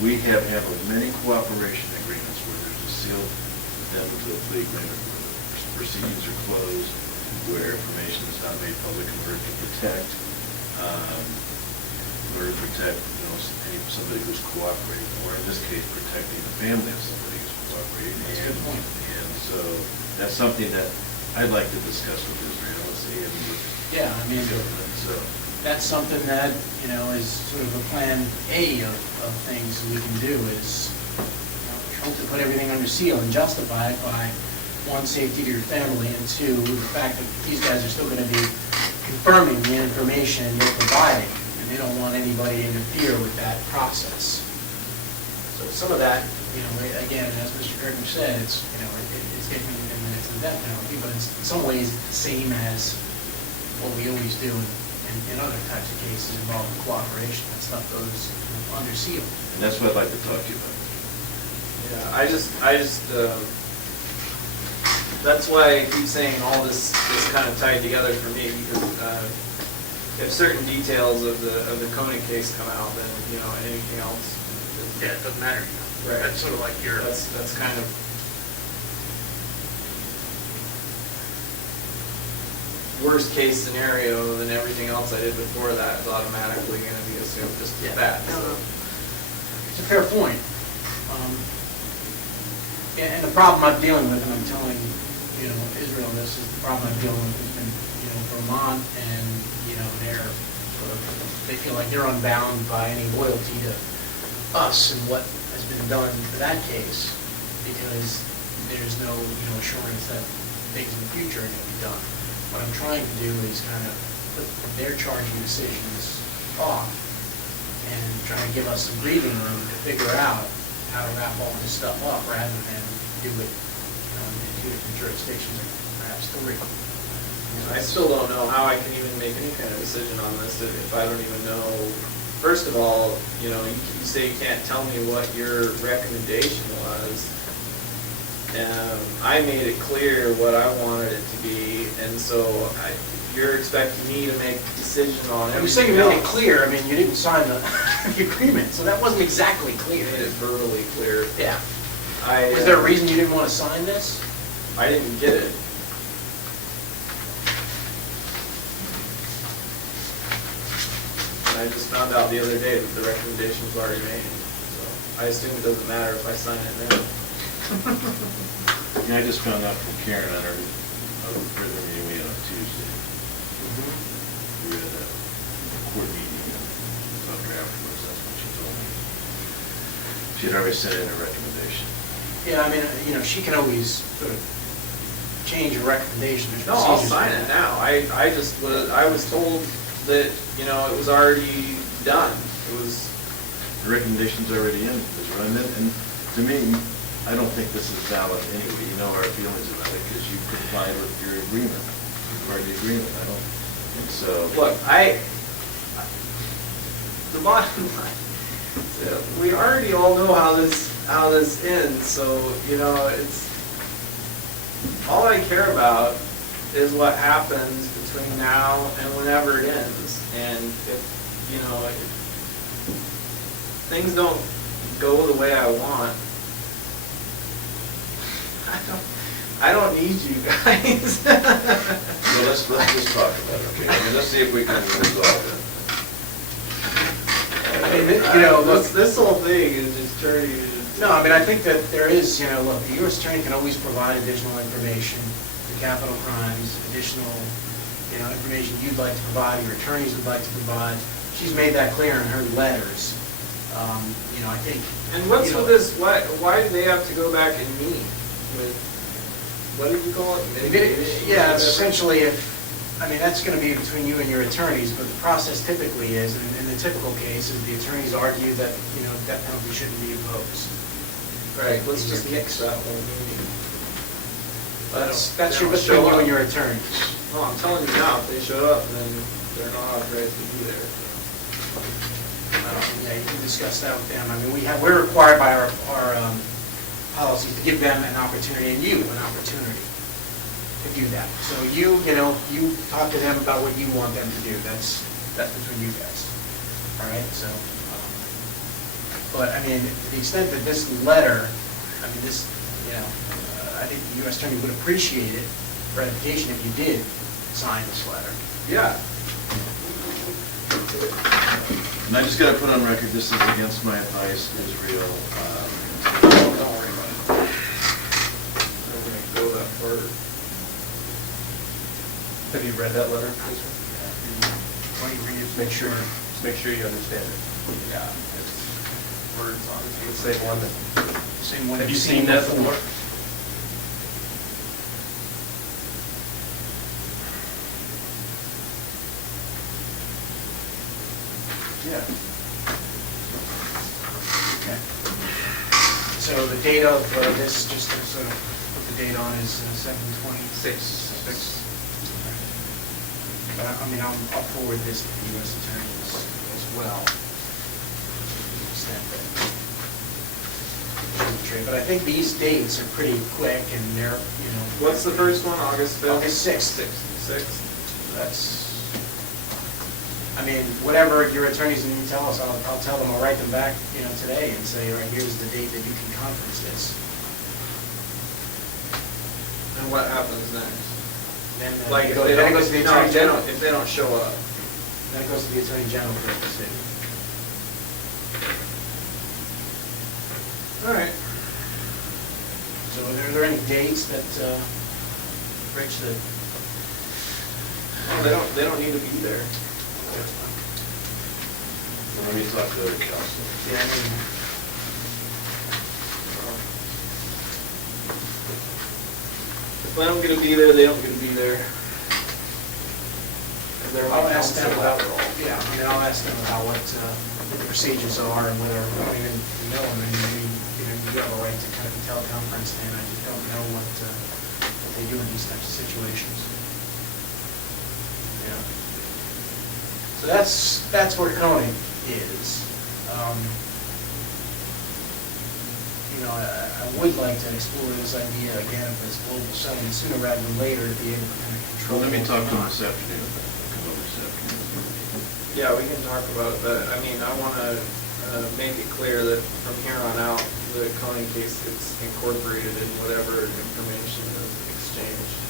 we have many cooperation agreements where there's a sealed addendum to a plea agreement, where the proceedings are closed, where information is not made public in order to protect, somebody who's cooperating, or in this case, protecting the family of somebody who's cooperating. That's a good point. And so that's something that I'd like to discuss with Israel and see. So That's something that, is sort of a plan A of things we can do, is hope to put everything under seal and justify it by, one, safety to your family, and two, the fact that these guys are still going to be confirming the information you're providing, and they don't want anybody to interfere with that process. So some of that, again, as Mr. Kirkman said, it's getting into the death penalty, but it's in some ways the same as what we always do in other types of cases involving cooperation. That stuff goes under seal. And that's what I'd like to talk to you about. Yeah, I just, that's why I keep saying all this is kind of tied together for me, because if certain details of the Koenig case come out, then, anything else. Yeah, it doesn't matter. Right. That's sort of like your. That's kind of. Worst case scenario, then everything else I did before that is automatically gonna be assumed just as bad. No, no. It's a fair point. And the problem I'm dealing with, and I'm telling, Israel this, is the problem I'm dealing with has been, Vermont, and, they're sort of, they feel like they're unbound by any loyalty to us and what has been done for that case, because there's no, assurance that things in the future are going to be done. What I'm trying to do is kind of put their charging decisions off and try to give us some breathing room to figure out how to wrap all this stuff up rather than do it in two different jurisdictions or perhaps three. I still don't know how I can even make any kind of decision on this if I don't even know. First of all, you say you can't tell me what your recommendation was. I made it clear what I wanted it to be, and so you're expecting me to make a decision on everything else. I'm saying you made it clear, you didn't sign the agreement, so that wasn't exactly clear. I made it verbally clear. Yeah. I, Was there a reason you didn't want to sign this? I didn't get it. And I just found out the other day that the recommendation was already made, so I assume it doesn't matter if I sign it now. I just found out from Karen on our written meeting we had on Tuesday. We were at a court meeting and talked afterwards, that's what she told me. She had already sent in a recommendation. Yeah, she can always sort of change a recommendation. There's No, I'll procedures sign for it that. now. I was told that, it was already done. It was, The recommendation's already in, Israel, and to me, I don't think this is valid anyway. You know our feelings about it because you complied with your agreement, part of the agreement. I don't think so. look, the bottom line, we already all know how this ends, so, it's, all I care about is what happens between now and whenever it ends. And if things don't go the way I want, I don't need you guys. Well, let's just talk about it, okay? Let's see if we can resolve it. Look, This whole thing is just turning into. no, I think that there is, look, the U.S. Attorney can always provide additional information for capital crimes, additional, information you'd like to provide, your attorneys would like to provide. She's made that clear in her letters. I think. And what's with this, why do they have to go back and meet with, what did you call it? Mitigation? Yeah, it's essentially that's going to be between you and your attorneys, but the process typically is, in the typical case, is the attorneys argue that, death penalty shouldn't be imposed. Right, let's just nix that whole meeting. That's They don't between show you up. and your attorneys. Well, I'm telling you now, if they showed up, then they're not authorized to be there. Yeah, you can discuss that with them. We're required by our policies to give them an opportunity, and you an opportunity to do that. So you talk to them about what you want them to do. That's between you guys. All right, so, but to the extent that this letter, I think the U.S. Attorney would appreciate it, ratification, if you did sign this letter. Yeah. And I just got to put on record, this is against my advice, Israel. Don't worry about it. I'm gonna go that far. Have you read that letter, Lisa? Why don't you read it? Just make sure you understand it. Yeah, it's words on it. Let's say one that. Same one Have you you've seen that before. before? Yeah. Okay. So the date of this, just to sort of put the date on, is 7/26. But I mean, I'll forward this to the U.S. Attorney as well. But I think these dates are pretty quick and they're, you know. What's the first one, August 5th? August 6th. 6th? That's, I mean, whatever your attorneys need to tell us, I'll tell them, I'll write them back, you know, today and say, all right, here's the date that you can conference this. And what happens next? Then Like, it if goes they then it don't, goes to the no, Attorney General. if they don't show up. Then it goes to the Attorney General for a decision. All right. So are there any dates that, Rich, that? Well, they don't need to be there. Let me talk to their counsel. Yeah, I mean, If they don't get to be there, they don't get to be there. And they're I'll my ask them counsel about, after all. yeah, I mean, I'll ask them about what the procedures are and whether, I mean, you know, I mean, maybe, you know, you have a right to kind of teleconference, and I just don't know what they do in these types of situations. Yeah. So that's where Coney is. You know, I would like to explore this idea again of this global settlement sooner rather than later to be able to kind of control. Well, let me talk to them what's this going on. afternoon. I'll come over this afternoon. Yeah, we can talk about it, but I mean, I want to make it clear that from here on out, the Coney case gets incorporated in whatever information is exchanged.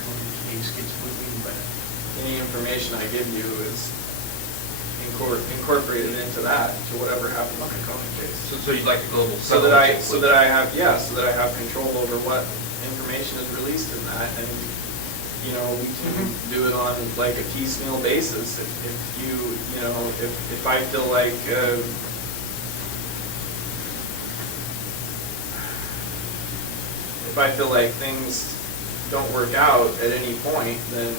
Coney case gets moving, but Any information I give you is incorporated into that, to whatever happens in the Coney case. So you'd like a global So that I settlement? so that I have control over what information is released in that, and, you know, we can do it on like a piecemeal basis. If you know, if I feel like, things don't work out at any point, then,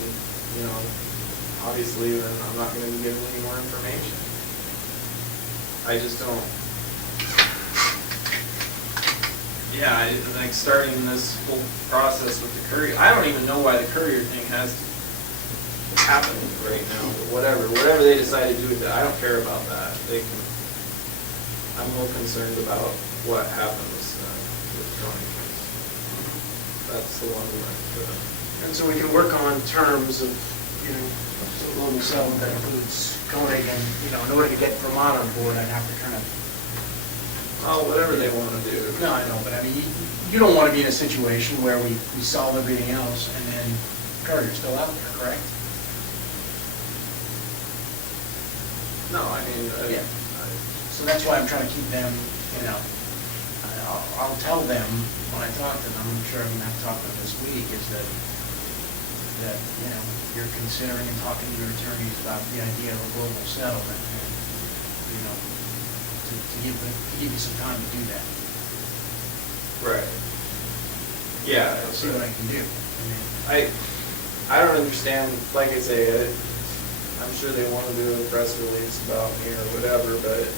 you know, obviously, then I'm not gonna be given any more information. I just don't. Yeah, like starting this whole process with the courier, I don't even know why the courier thing has happened right now, but whatever they decide to do with it, I don't care about that. I'm more concerned about what happens with Coney case. That's the one we went to. And so we can work on terms of, you know, so global settlement that includes Koenig, and, you know, in order to get Vermont on board, I'd have to kind of. Oh, whatever they want to do. No, I know, but I mean, you don't want to be in a situation where we solve everything else and then Courier's still out there, correct? No, I mean, Yeah. So that's why I'm trying to keep them, you know, I'll tell them when I talk to them, I'm sure I'm gonna have to talk to them this week, is that, you know, you're considering and talking to your attorneys about the idea of a global settlement, and, you know, to give you some time to do that. right. Yeah. I'll see what I can do. I mean, I don't understand, like I say, I'm sure they want to do a press release about me or whatever, but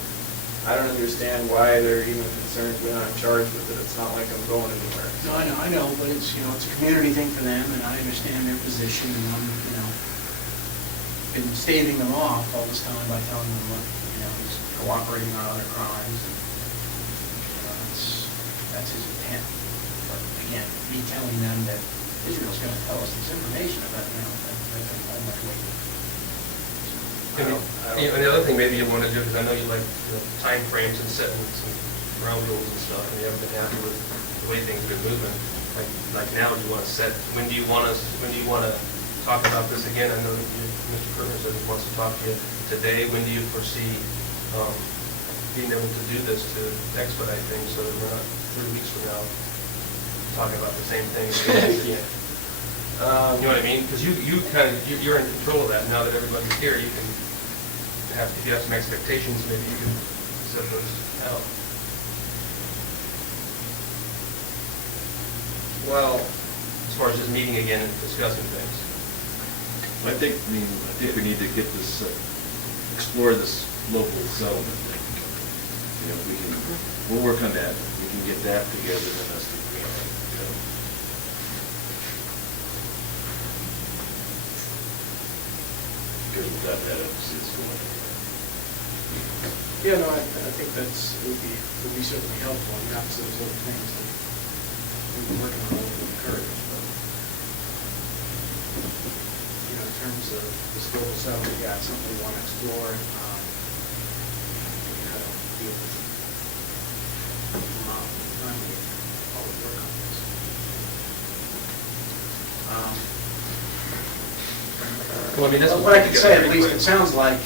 I don't understand why they're even concerned we're not charged with it. It's not like I'm going anywhere. No, I know, but it's, you know, it's a community thing for them, and I understand their position, and I'm, you know, been staving them off all this time by telling them, look, you know, he's cooperating on other crimes, and, you know, that's his intent. But again, me telling them that Israel's gonna tell us this information about, you know, I'm not waiting. And the other thing maybe you want to do, because I know you like, you know, timeframes and setting some ground rules and stuff, and you haven't been happy with the way things have been moving. Like now, do you want to set, when do you want to talk about this again? I know that Mr. Kerner said he wants to talk to you today. When do you foresee being able to do this to expedite things so that we're not 3 weeks from now talking about the same thing? Yeah. You know what I mean? Because you're in control of that. Now that everybody's here, you can have, if you have some expectations, maybe you can set those out. Well, As far as just meeting again and discussing things. I think we need to get this explore this local settlement thing. You know, we'll work on that. We can get that together, then that's the green light. Because without that, it's going. Yeah, no, I think would be certainly helpful, and that's those little things that we've been working on with Courage. You know, in terms of this global settlement, yeah, it's something we want to explore, and how to deal with trying to always work on this. Well, I mean, that's. What I can say, at least, it sounds like,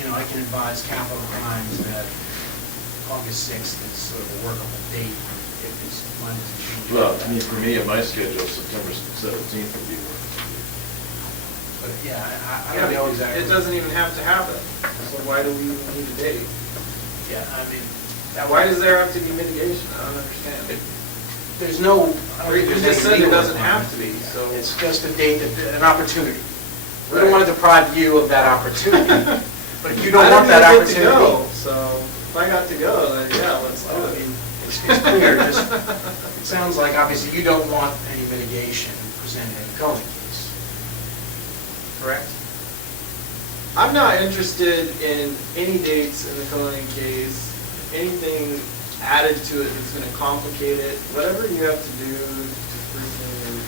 you know, I can advise Capital Crimes that August 6th is sort of a workable date if his mind doesn't change. Well, I mean, for me, on my schedule, September 17th would be work. But yeah, I don't know exactly. It doesn't even have to happen, so why do we even need a date? Yeah, I mean, Why does there have to be mitigation? I don't understand. there's no. I don't think You there's just any said it legal doesn't have to requirement. be, so. It's just a date, an opportunity. We don't want to deprive you of that opportunity, but if you don't want that I don't even get to opportunity. go, so if I got to go, then yeah, let's do Well, I it. mean, it's clear, it sounds like obviously you don't want any mitigation presented in the Cohen case. Correct? I'm not interested in any dates in the Cullinan case, anything added to it that's gonna complicate it. Whatever you have to do to freaking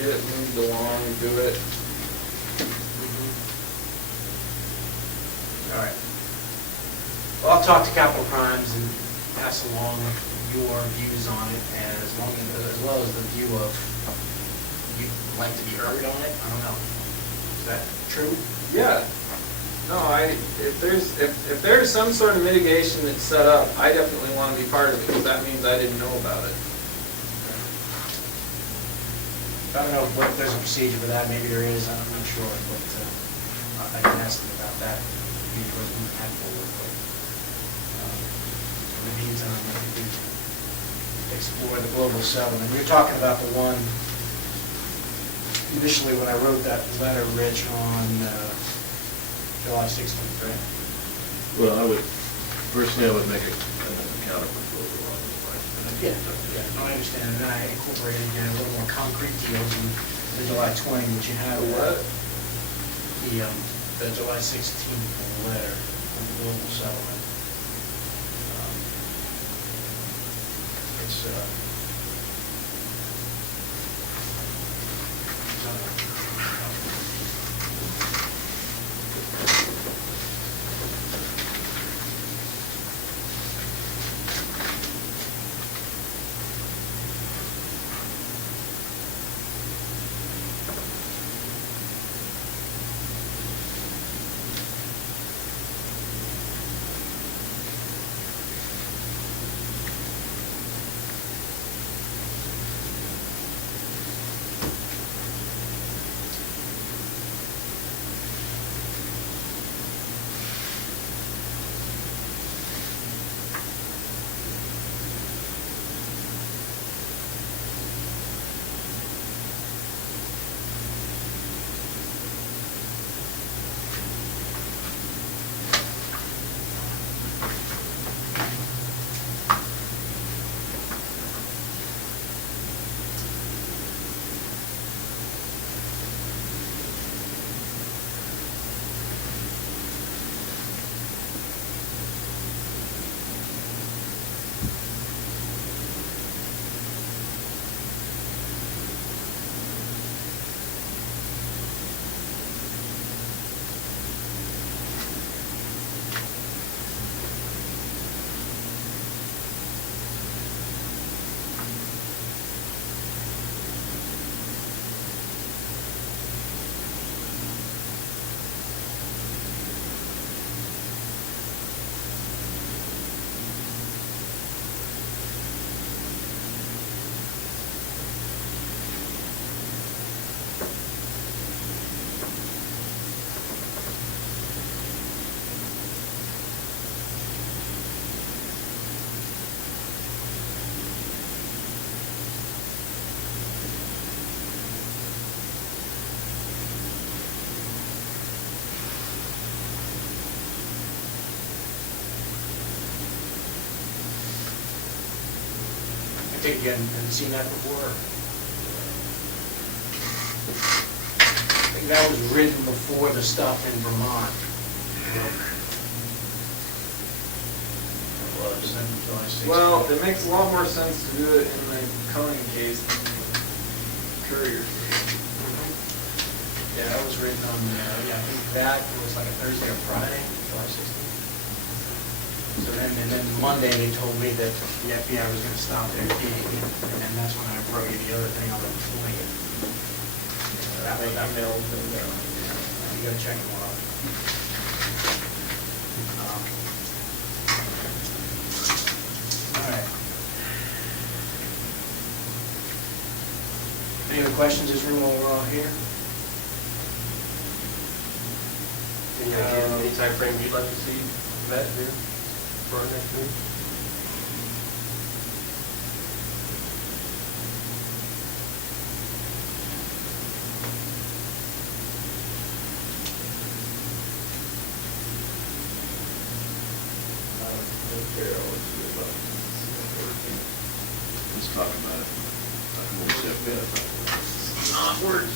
get it moved along, do it. All right. Well, I'll talk to Capital Crimes and pass along your views on it, and as well as the view of, you'd like to be heard on it? I don't know. Is that true? Yeah. No, if there's some sort of mitigation that's set up, I definitely want to be part of it, because that means I didn't know about it. I don't know if there's a procedure for that, maybe there is, I'm not sure, but I can ask them about that. Maybe it wasn't impactful, but in the meantime, I think we can explore the global settlement. You're talking about the one, initially when I wrote that letter, Rich, on July 16th, right? Well, personally, I would make a counter proposal on this one. Yeah, no, I understand, and then I incorporated a little more concrete deals in the July 20, which you have. What? The July 16th letter on the global settlement. It's, think you hadn't seen that before? I think that was written before the stuff in Vermont. It was, and July 16th. Well, it makes a lot more sense to do it in the Conan case than the Courier case. Yeah, that was written on, yeah, I think that was like a Thursday or Friday, July 16th. So then, and then Monday, they told me that the FBI was gonna stop their digging, and then that's when I wrote you the other thing on the 20th. So that was, that mailed, and, you gotta check them off. All right. Any other questions in this room while we're all here? Any idea, any timeframe you'd like to see that here for our next meeting? Let's talk about it. We'll step in. Not working.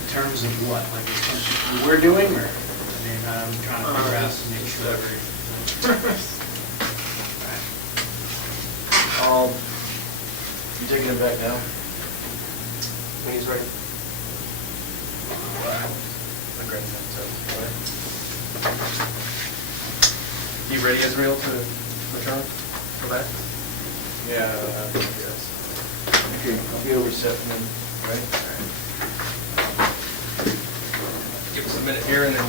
In terms of what, like, in terms of what we're doing, or, I mean, I'm trying to figure out to make sure. You taking it back now? When he's ready. Like right now, so, all right. You ready, Israel, to return, go back? Yeah, yes. Okay, I'll be over 7, right? Give us a minute here and then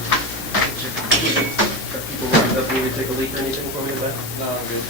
get your key. Are people lined up, need to take a leak or anything for me in the back? No, I'm good.